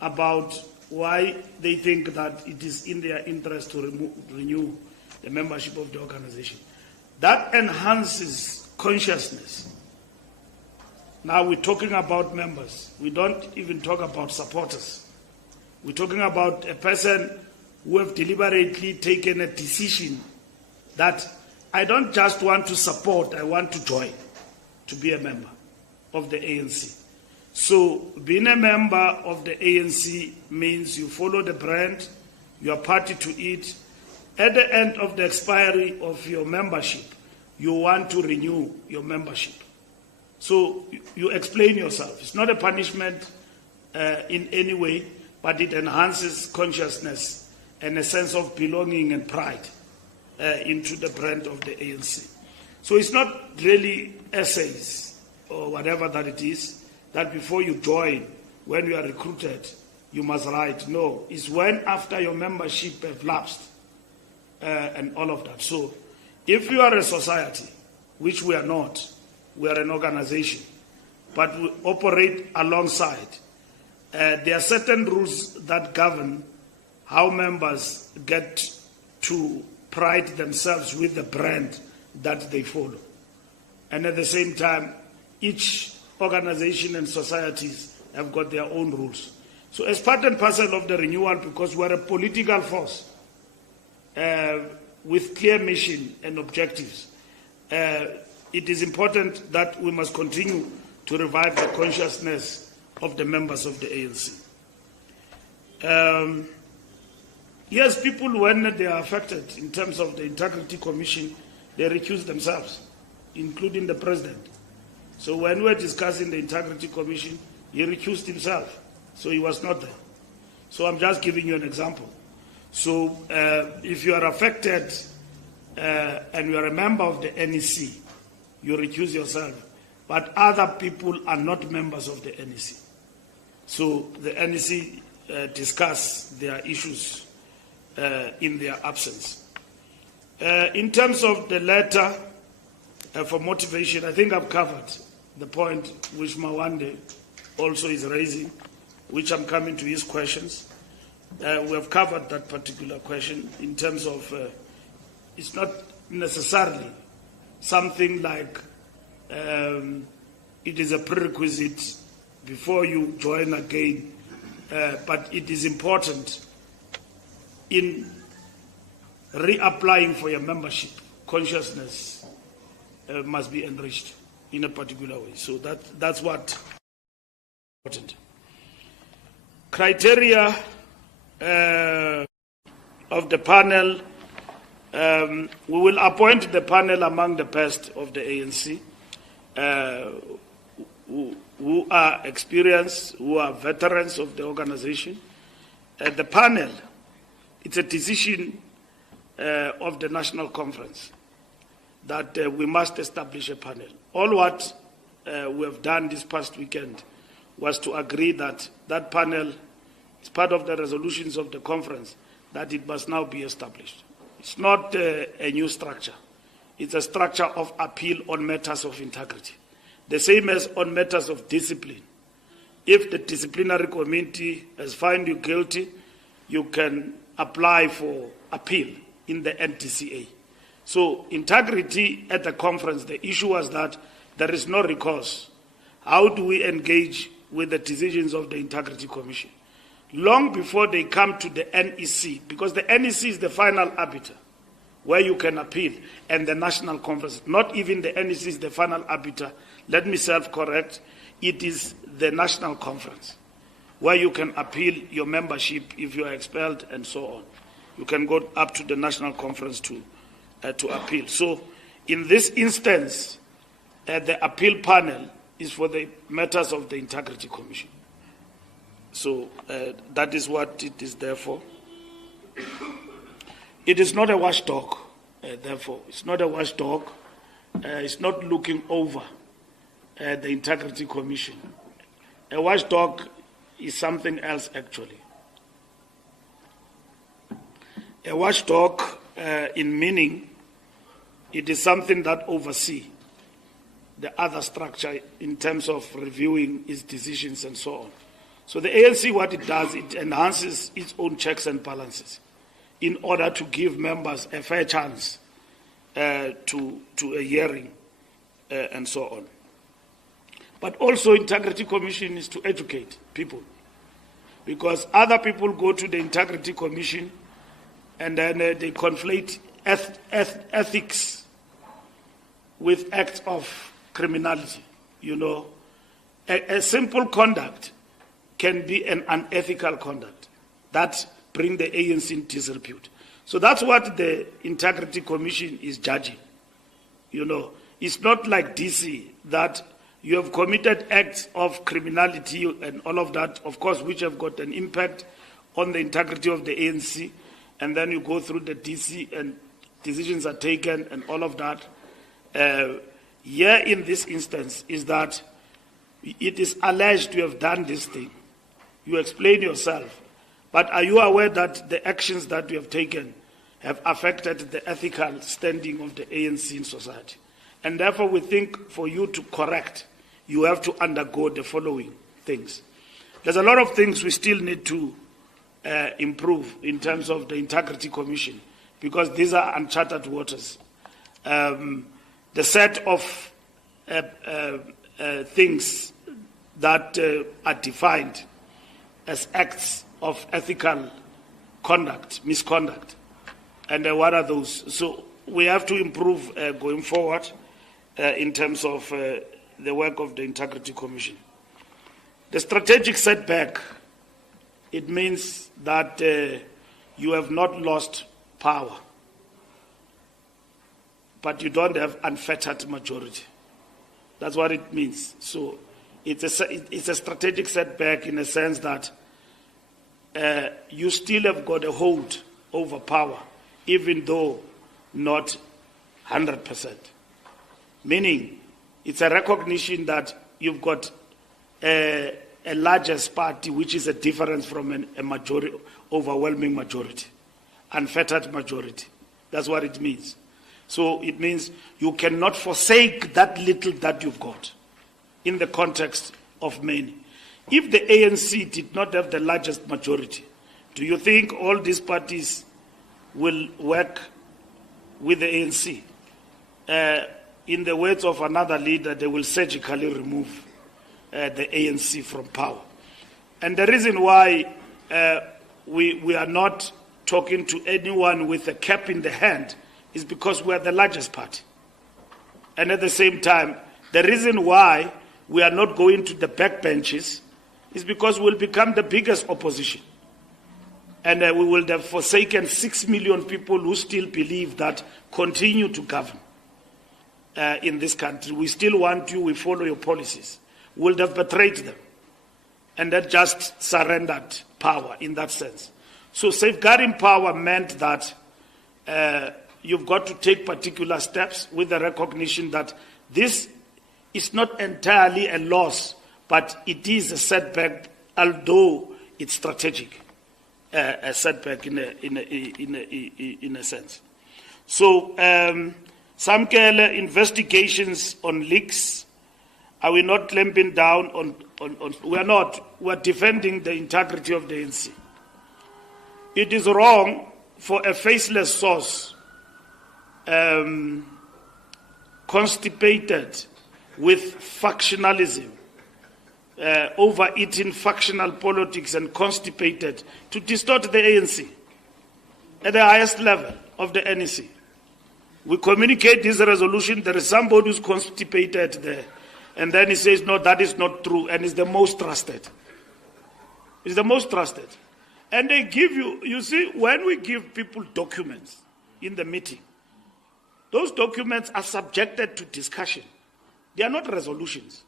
about why they think that it is in their interest to renew the membership of the organization. That enhances consciousness. Now we're talking about members. We don't even talk about supporters. We're talking about a person who have deliberately taken a decision that I don't just want to support, I want to join, to be a member of the ANC. So being a member of the ANC means you follow the brand, you are party to it. At the end of the expiry of your membership, you want to renew your membership. So you explain yourself. It's not a punishment in any way, but it enhances consciousness and a sense of belonging and pride into the brand of the ANC. So it's not really essays or whatever that it is, that before you join, when you are recruited, you must write. No, it's when after your membership have lapsed and all of that. So if you are a society, which we are not, we are an organization, but we operate alongside, there are certain rules that govern how members get to pride themselves with the brand that they follow. And at the same time, each organization and societies have got their own rules. So as part and parcel of the renewal, because we're a political force with clear mission and objectives, it is important that we must continue to revive the consciousness of the members of the ANC. Yes, people, when they are affected in terms of the Integrity Commission, they recuse themselves, including the President. So when we were discussing the Integrity Commission, he recused himself, so he was not there. So I'm just giving you an example. So if you are affected and you are a member of the NEC, you recuse yourself, but other people are not members of the NEC. So the NEC discuss their issues in their absence. In terms of the letter for motivation, I think I've covered the point which Mawande also is raising, which I'm coming to his questions. We have covered that particular question in terms of it's not necessarily something like it is a prerequisite before you join again, but it is important in reapplying for your membership. Consciousness must be enriched in a particular way. So that's what important. Criteria of the panel, we will appoint the panel among the best of the ANC, who are experienced, who are veterans of the organization. The panel, it's a decision of the National Conference that we must establish a panel. All what we have done this past weekend was to agree that that panel is part of the resolutions of the conference, that it must now be established. It's not a new structure. It's a structure of appeal on matters of integrity. The same as on matters of discipline. If the disciplinary committee has found you guilty, you can apply for appeal in the NTCA. So integrity at the conference, the issue was that there is no recourse. How do we engage with the decisions of the Integrity Commission? Long before they come to the NEC, because the NEC is the final arbiter where you can appeal, and the national conference. Not even the NEC is the final arbiter. Let me self-correct. It is the national conference, where you can appeal your membership if you are expelled and so on. You can go up to the national conference to appeal. So in this instance, the appeal panel is for the matters of the Integrity Commission. So that is what it is there for. It is not a watchdog, therefore. It's not a watchdog. It's not looking over the Integrity Commission. A watchdog is something else, actually. A watchdog, in meaning, it is something that oversees the other structure in terms of reviewing its decisions and so on. So the ANC, what it does, it enhances its own checks and balances in order to give members a fair chance to a hearing and so on. But also Integrity Commission is to educate people, because other people go to the Integrity Commission and then they conflate ethics with acts of criminality. You know, a simple conduct can be an unethical conduct that bring the ANC in disrepute. So that's what the Integrity Commission is judging. You know, it's not like DC that you have committed acts of criminality and all of that, of course, which have got an impact on the integrity of the ANC, and then you go through the DC and decisions are taken and all of that. Here in this instance is that it is alleged you have done this thing. You explain yourself. But are you aware that the actions that you have taken have affected the ethical standing of the ANC in society? And therefore we think for you to correct, you have to undergo the following things. There's a lot of things we still need to improve in terms of the Integrity Commission, because these are uncharted waters. The set of things that are defined as acts of ethical conduct, misconduct, and what are those? So we have to improve going forward in terms of the work of the Integrity Commission. The strategic setback, it means that you have not lost power, but you don't have unfettered majority. That's what it means. So it's a strategic setback in a sense that you still have got a hold over power, even though not 100%. Meaning, it's a recognition that you've got a largest party, which is a difference from a majority, overwhelming majority, unfettered majority. That's what it means. So it means you cannot forsake that little that you've got in the context of many. If the ANC did not have the largest majority, do you think all these parties will work with the ANC? In the words of another leader, they will surgically remove the ANC from power. And the reason why we are not talking to anyone with a cap in the hand is because we are the largest party. And at the same time, the reason why we are not going to the backbenches is because we'll become the biggest opposition. And we will have forsaken 6 million people who still believe that continue to govern in this country. We still want you, we follow your policies. We'll have betrayed them. And that just surrendered power in that sense. So safeguarding power meant that you've got to take particular steps with the recognition that this is not entirely a loss, but it is a setback, although it's strategic, a setback in a sense. So, Samkele, investigations on leaks, are we not clamping down on we are not, we are defending the integrity of the ANC. It is wrong for a faceless source constipated with factionalism, overeating factional politics and constipated to distort the ANC at the highest level of the NEC. We communicate this resolution. There is somebody who's constipated there. And then he says, no, that is not true. And it's the most trusted. It's the most trusted. And they give you see, when we give people documents in the meeting, those documents are subjected to discussion. They are not resolutions.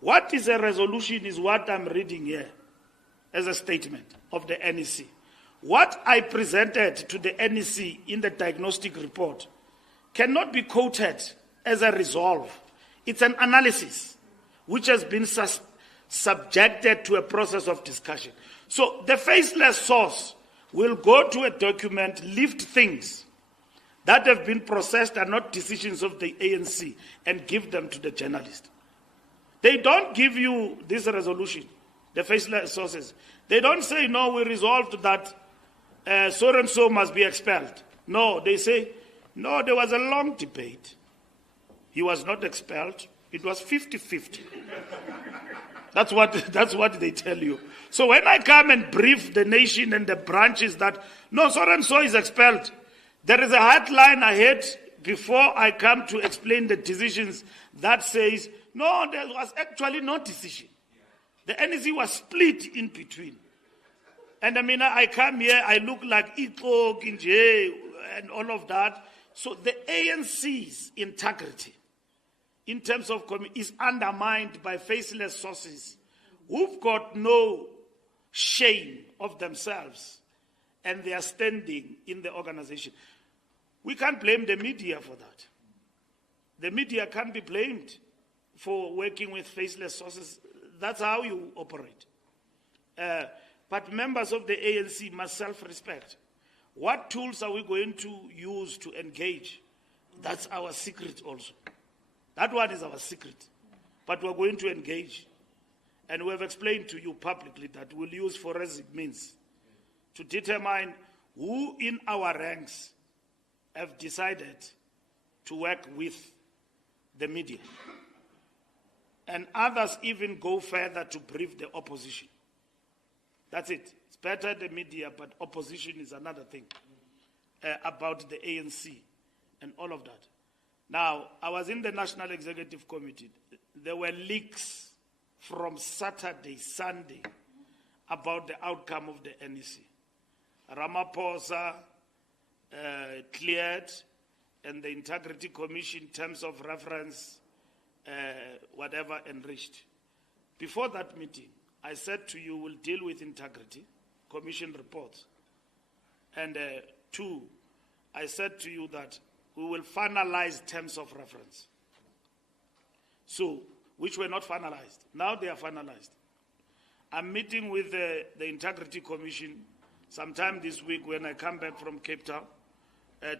What is a resolution is what I'm reading here as a statement of the NEC. What I presented to the NEC in the diagnostic report cannot be quoted as a resolve. It's an analysis which has been subjected to a process of discussion. So the faceless source will go to a document, lift things that have been processed are not decisions of the ANC and give them to the journalist. They don't give you this resolution, the faceless sources. They don't say, no, we resolved that so-and-so must be expelled. No, they say, no, there was a long debate. He was not expelled. It was 50-50. That's what they tell you. So when I come and brief the nation and the branches that, no, so-and-so is expelled, there is a hotline ahead before I come to explain the decisions that says, no, there was actually no decision. The NEC was split in between. And I mean, I come here, I look like Ito, Kinje, and all of that. So the ANC's integrity in terms of is undermined by faceless sources who've got no shame of themselves and their standing in the organization. We can't blame the media for that. The media can't be blamed for working with faceless sources. That's how you operate. But members of the ANC must self-respect. What tools are we going to use to engage? That's our secret also. That one is our secret. But we're going to engage. And we have explained to you publicly that we'll use forensic means to determine who in our ranks have decided to work with the media. And others even go further to brief the opposition. That's it. It's better the media, but opposition is another thing about the ANC and all of that. Now, I was in the National Executive Committee. There were leaks from Saturday, Sunday, about the outcome of the NEC. Ramaphosa cleared, and the Integrity Commission, terms of reference, whatever, enriched. Before that meeting, I said to you, we'll deal with integrity, commission reports. And two, I said to you that we will finalize terms of reference. So, which were not finalized. Now they are finalized. I'm meeting with the Integrity Commission sometime this week when I come back from Cape Town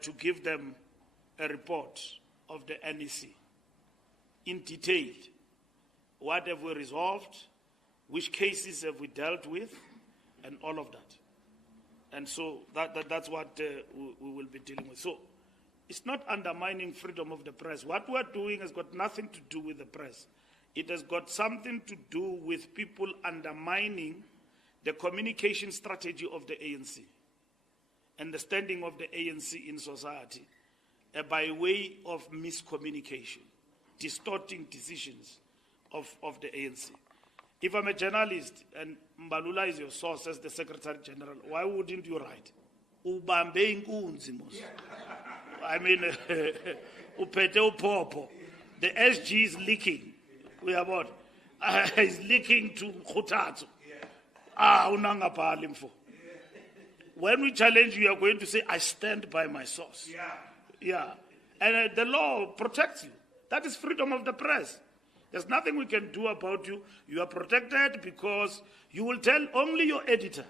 to give them a report of the NEC in detail. What have we resolved? Which cases have we dealt with? And all of that. And so that's what we will be dealing with. So it's not undermining freedom of the press. What we're doing has got nothing to do with the press. It has got something to do with people undermining the communication strategy of the ANC and the standing of the ANC in society by way of miscommunication, distorting decisions of the ANC. If I'm a journalist and Mbalula is your source as the Secretary General, why wouldn't you write? Ubambe inkunzi mos. I mean, upete upopo. The SG is leaking. We are what? Is leaking to Khutatu. Unangapali mfo. When we challenge you, are going to say, I stand by my source. Yeah. And the law protects you. That is freedom of the press. There's nothing we can do about you. You are protected because you will tell only your editor.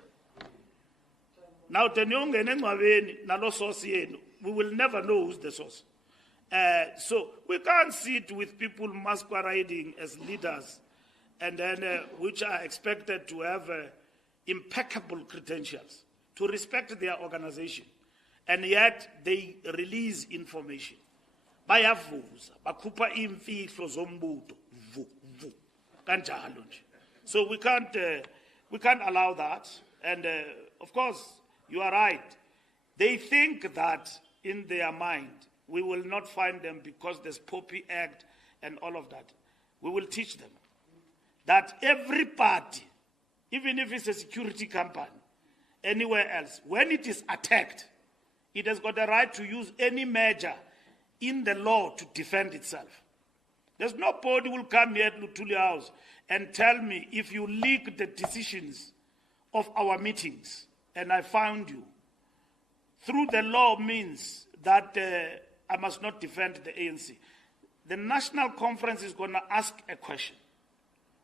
Now, we will never know who's the source. So we can't sit with people masquerading as leaders and then which are expected to have impeccable credentials, to respect their organization, and yet they release information. Bayavuza, bakupa imfihlo zombuto, kanjalo nje. So we can't allow that. And of course, you are right. They think that in their mind, we will not find them because there's Poppy Act and all of that. We will teach them that every party, even if it's a security company, anywhere else, when it is attacked, it has got the right to use any measure in the law to defend itself. There's nobody who will come here to Luthuli House and tell me, if you leak the decisions of our meetings and I found you, through the law means that I must not defend the ANC. The National Conference is going to ask a question.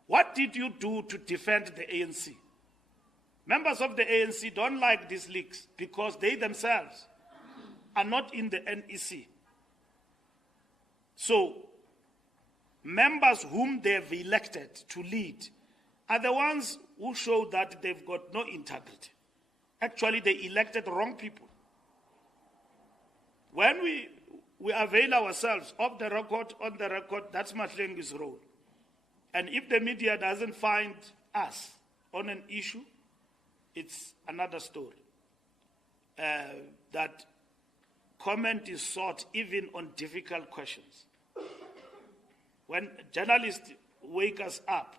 What did you do to defend the ANC? Members of the ANC don't like these leaks because they themselves are not in the NEC. So, members whom they've elected to lead are the ones who show that they've got no integrity. Actually, they elected wrong people. When we avail ourselves of the record, on the record, that's Mahlengi's role. And if the media doesn't find us on an issue, it's another story. That comment is sought even on difficult questions. When journalists wake us up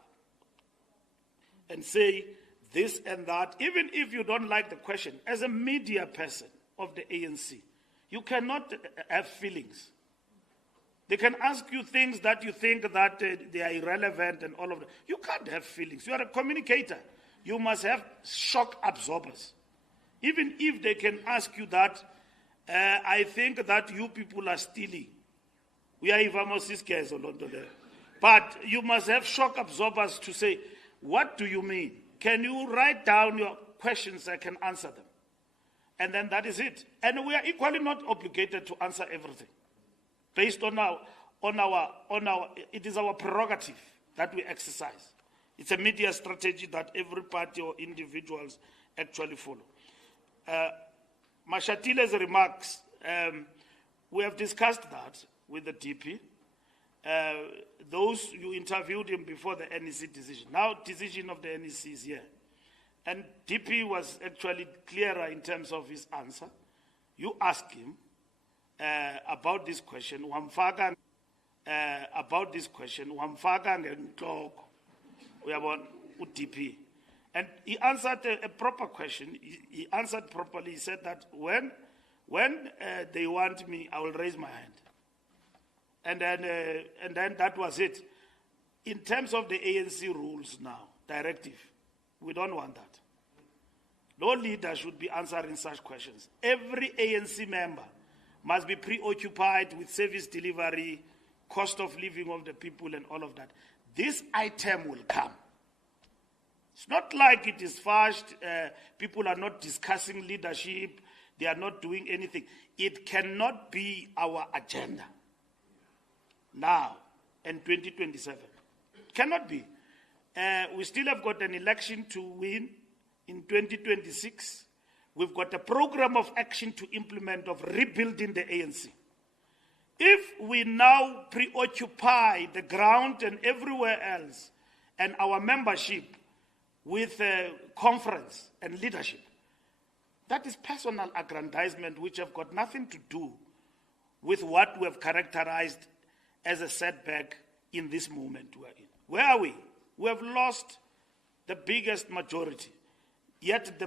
and say this and that, even if you don't like the question, as a media person of the ANC, you cannot have feelings. They can ask you things that you think that they are irrelevant and all of that. You can't have feelings. You are a communicator. You must have shock absorbers. Even if they can ask you that, I think that you people are stealing. We are even but you must have shock absorbers to say, what do you mean? Can you write down your questions? I can answer them. And then that is it. And we are equally not obligated to answer everything. Based on our, it is our prerogative that we exercise. It's a media strategy that every party or individuals actually follow. Mashatile's remarks, we have discussed that with the DP. Those, you interviewed him before the NEC decision. Now, decision of the NEC is here. And DP was actually clearer in terms of his answer. You asked him about this question, wamfaka ngentloko uyabona uDP, and he answered a proper question. He answered properly. He said that when they want me, I will raise my hand, and then that was it. In terms of the ANC rules now, directive, we don't want that. No leader should be answering such questions. Every ANC member must be preoccupied with service delivery, cost of living of the people and all of that. This item will come. It's not like it is fast, people are not discussing leadership, they are not doing anything. It cannot be our agenda now in 2027. It cannot be. We still have got an election to win in 2026. We've got a program of action to implement of rebuilding the ANC. If we now preoccupy the ground and everywhere else and our membership with a conference and leadership, that is personal aggrandizement which have got nothing to do with what we have characterized as a setback in this moment we're in. Where are we? We have lost the biggest majority, yet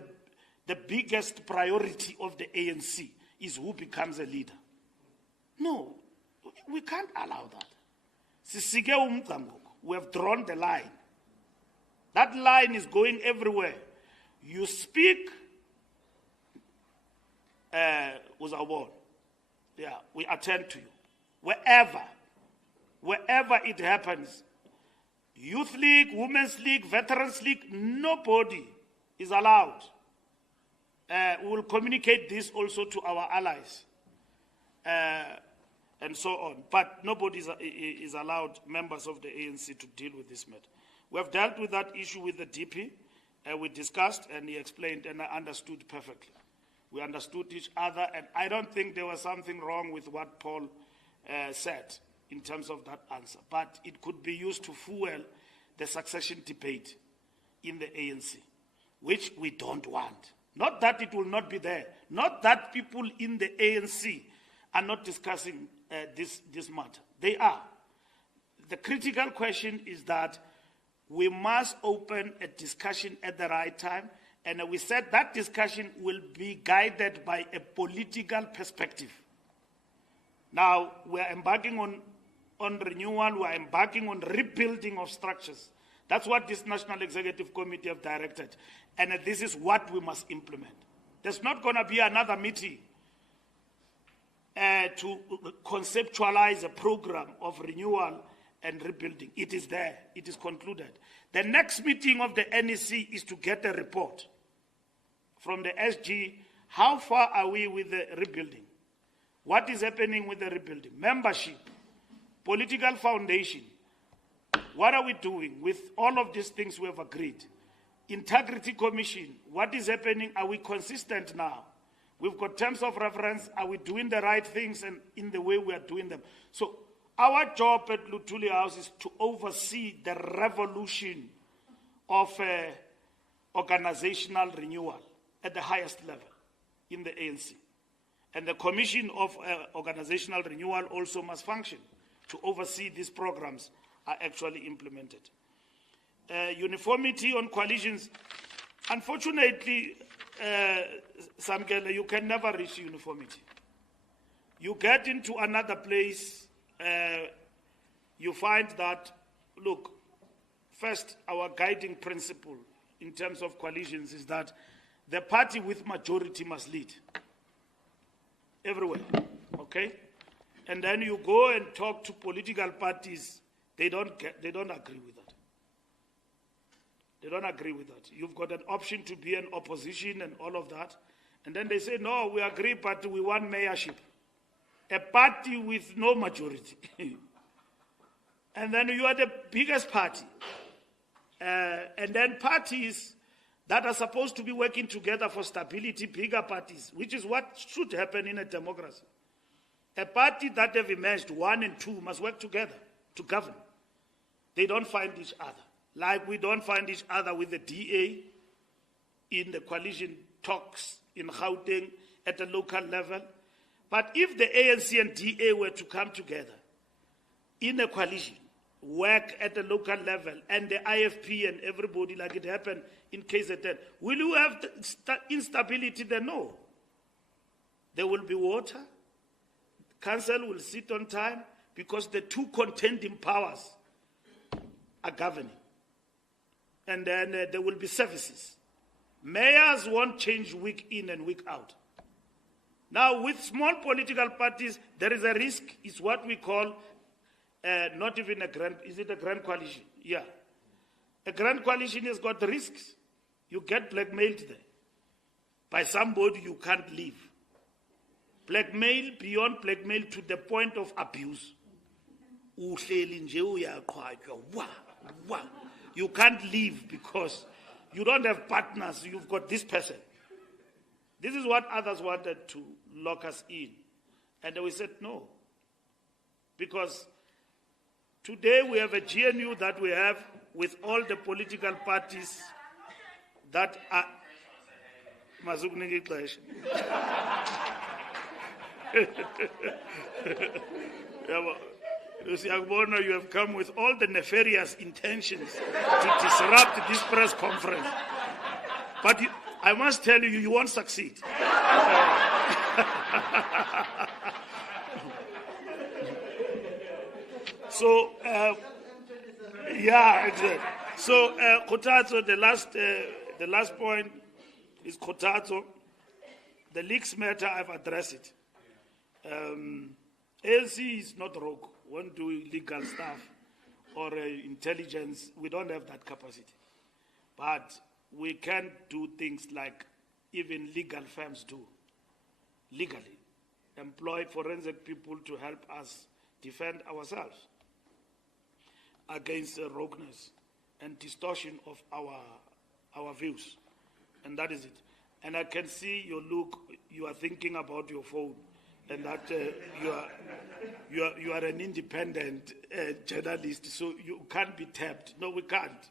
the biggest priority of the ANC is who becomes a leader. No, we can't allow that. We have drawn the line. That line is going everywhere. You speak, we attend to you. Wherever it happens, Youth League, Women's League, Veterans League, nobody is allowed. We will communicate this also to our allies and so on. But nobody is allowed, members of the ANC, to deal with this matter. We have dealt with that issue with the DP. We discussed and he explained and I understood perfectly. We understood each other and I don't think there was something wrong with what Paul said in terms of that answer. But it could be used to fuel the succession debate in the ANC, which we don't want. Not that it will not be there. Not that people in the ANC are not discussing this matter. They are. The critical question is that we must open a discussion at the right time, and we said that discussion will be guided by a political perspective. Now, we are embarking on renewal, we are embarking on rebuilding of structures. That's what this National Executive Committee have directed, and this is what we must implement. There's not going to be another meeting to conceptualize a program of renewal and rebuilding. It is there. It is concluded. The next meeting of the NEC is to get a report from the SG. How far are we with the rebuilding? What is happening with the rebuilding? Membership, political foundation. What are we doing with all of these things we have agreed? Integrity Commission. What is happening? Are we consistent now? We've got terms of reference. Are we doing the right things and in the way we are doing them? So our job at Luthuli House is to oversee the revolution of organizational renewal at the highest level in the ANC. And the Commission of Organizational Renewal also must function to oversee these programs are actually implemented. Uniformity on coalitions. Unfortunately, Samkele, you can never reach uniformity. You get into another place, you find that, look, first, our guiding principle in terms of coalitions is that the party with majority must lead everywhere, okay? And then you go and talk to political parties, they don't agree with that. They don't agree with that. You've got an option to be an opposition and all of that. And then they say, no, we agree, but we want mayorship. A party with no majority. And then you are the biggest party. And then parties that are supposed to be working together for stability, bigger parties, which is what should happen in a democracy. A party that have emerged, 1 and 2, must work together to govern. They don't find each other. Like we don't find each other with the DA in the coalition talks in Gauteng at the local level. But if the ANC and DA were to come together in a coalition, work at the local level, and the IFP and everybody like it happened in KZN, will you have instability there? No. There will be water. Council will sit on time because the two contending powers are governing. And then there will be services. Mayors won't change week in and week out. Now, with small political parties, there is a risk. It's what we call not even a grand, is it a grand coalition? Yeah. A grand coalition has got risks. You get blackmailed there by somebody you can't leave. Blackmail beyond blackmail to the point of abuse. You can't leave because you don't have partners, you've got this person. This is what others wanted to lock us in. And we said no. Because today we have a GNU that we have with all the political parties that are... You have come with all the nefarious intentions to disrupt this press conference. But I must tell you, you won't succeed. So, yeah, exactly. So, Kotatso, the last point is Kotatso. The leaks matter, I've addressed it. ANC is not rogue. Won't do illegal stuff or intelligence. We don't have that capacity. But we can do things like even legal firms do. Legally. Employ forensic people to help us defend ourselves against rogueness and distortion of our views. And that is it. And I can see your look, you are thinking about your phone. And that you are an independent journalist, so you can't be tapped. No, we can't.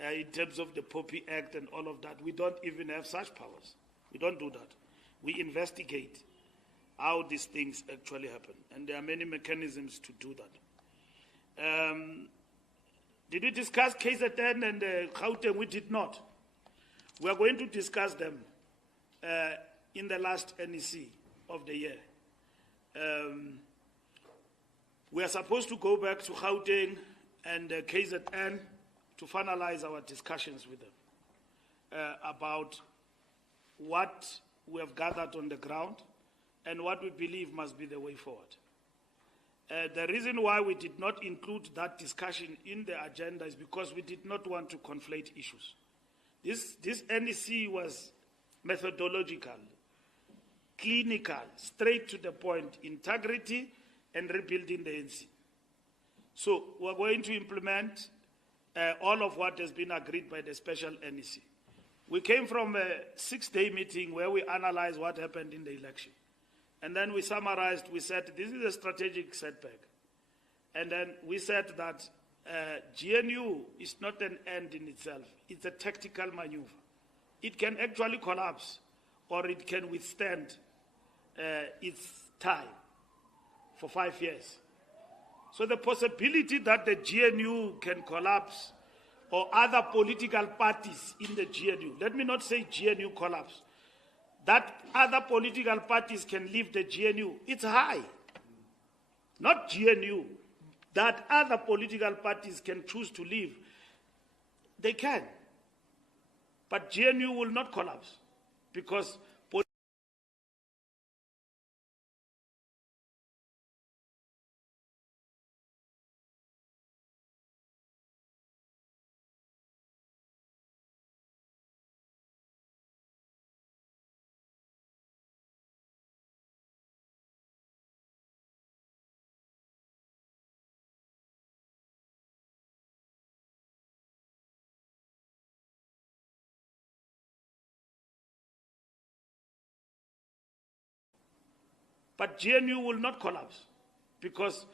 In terms of the Poppy Act and all of that, we don't even have such powers. We don't do that. We investigate how these things actually happen. And there are many mechanisms to do that. Did we discuss KZN and Gauteng? We did not. We are going to discuss them in the last NEC of the year. We are supposed to go back to Gauteng and KZN to finalize our discussions with them about what we have gathered on the ground and what we believe must be the way forward. The reason why we did not include that discussion in the agenda is because we did not want to conflate issues. This NEC was methodological, clinical, straight to the point, integrity and rebuilding the ANC. So we're going to implement all of what has been agreed by the special NEC. We came from a 6-day meeting where we analyzed what happened in the election. And then we summarized, we said, this is a strategic setback. And then we said that GNU is not an end in itself. It's a tactical maneuver. It can actually collapse or it can withstand its time for 5 years. So the possibility that the GNU can collapse or other political parties in the GNU, let me not say GNU collapse, that other political parties can leave the GNU, it's high. Not GNU, that other political parties can choose to leave, they can. But GNU will not collapse because GNU will not collapse because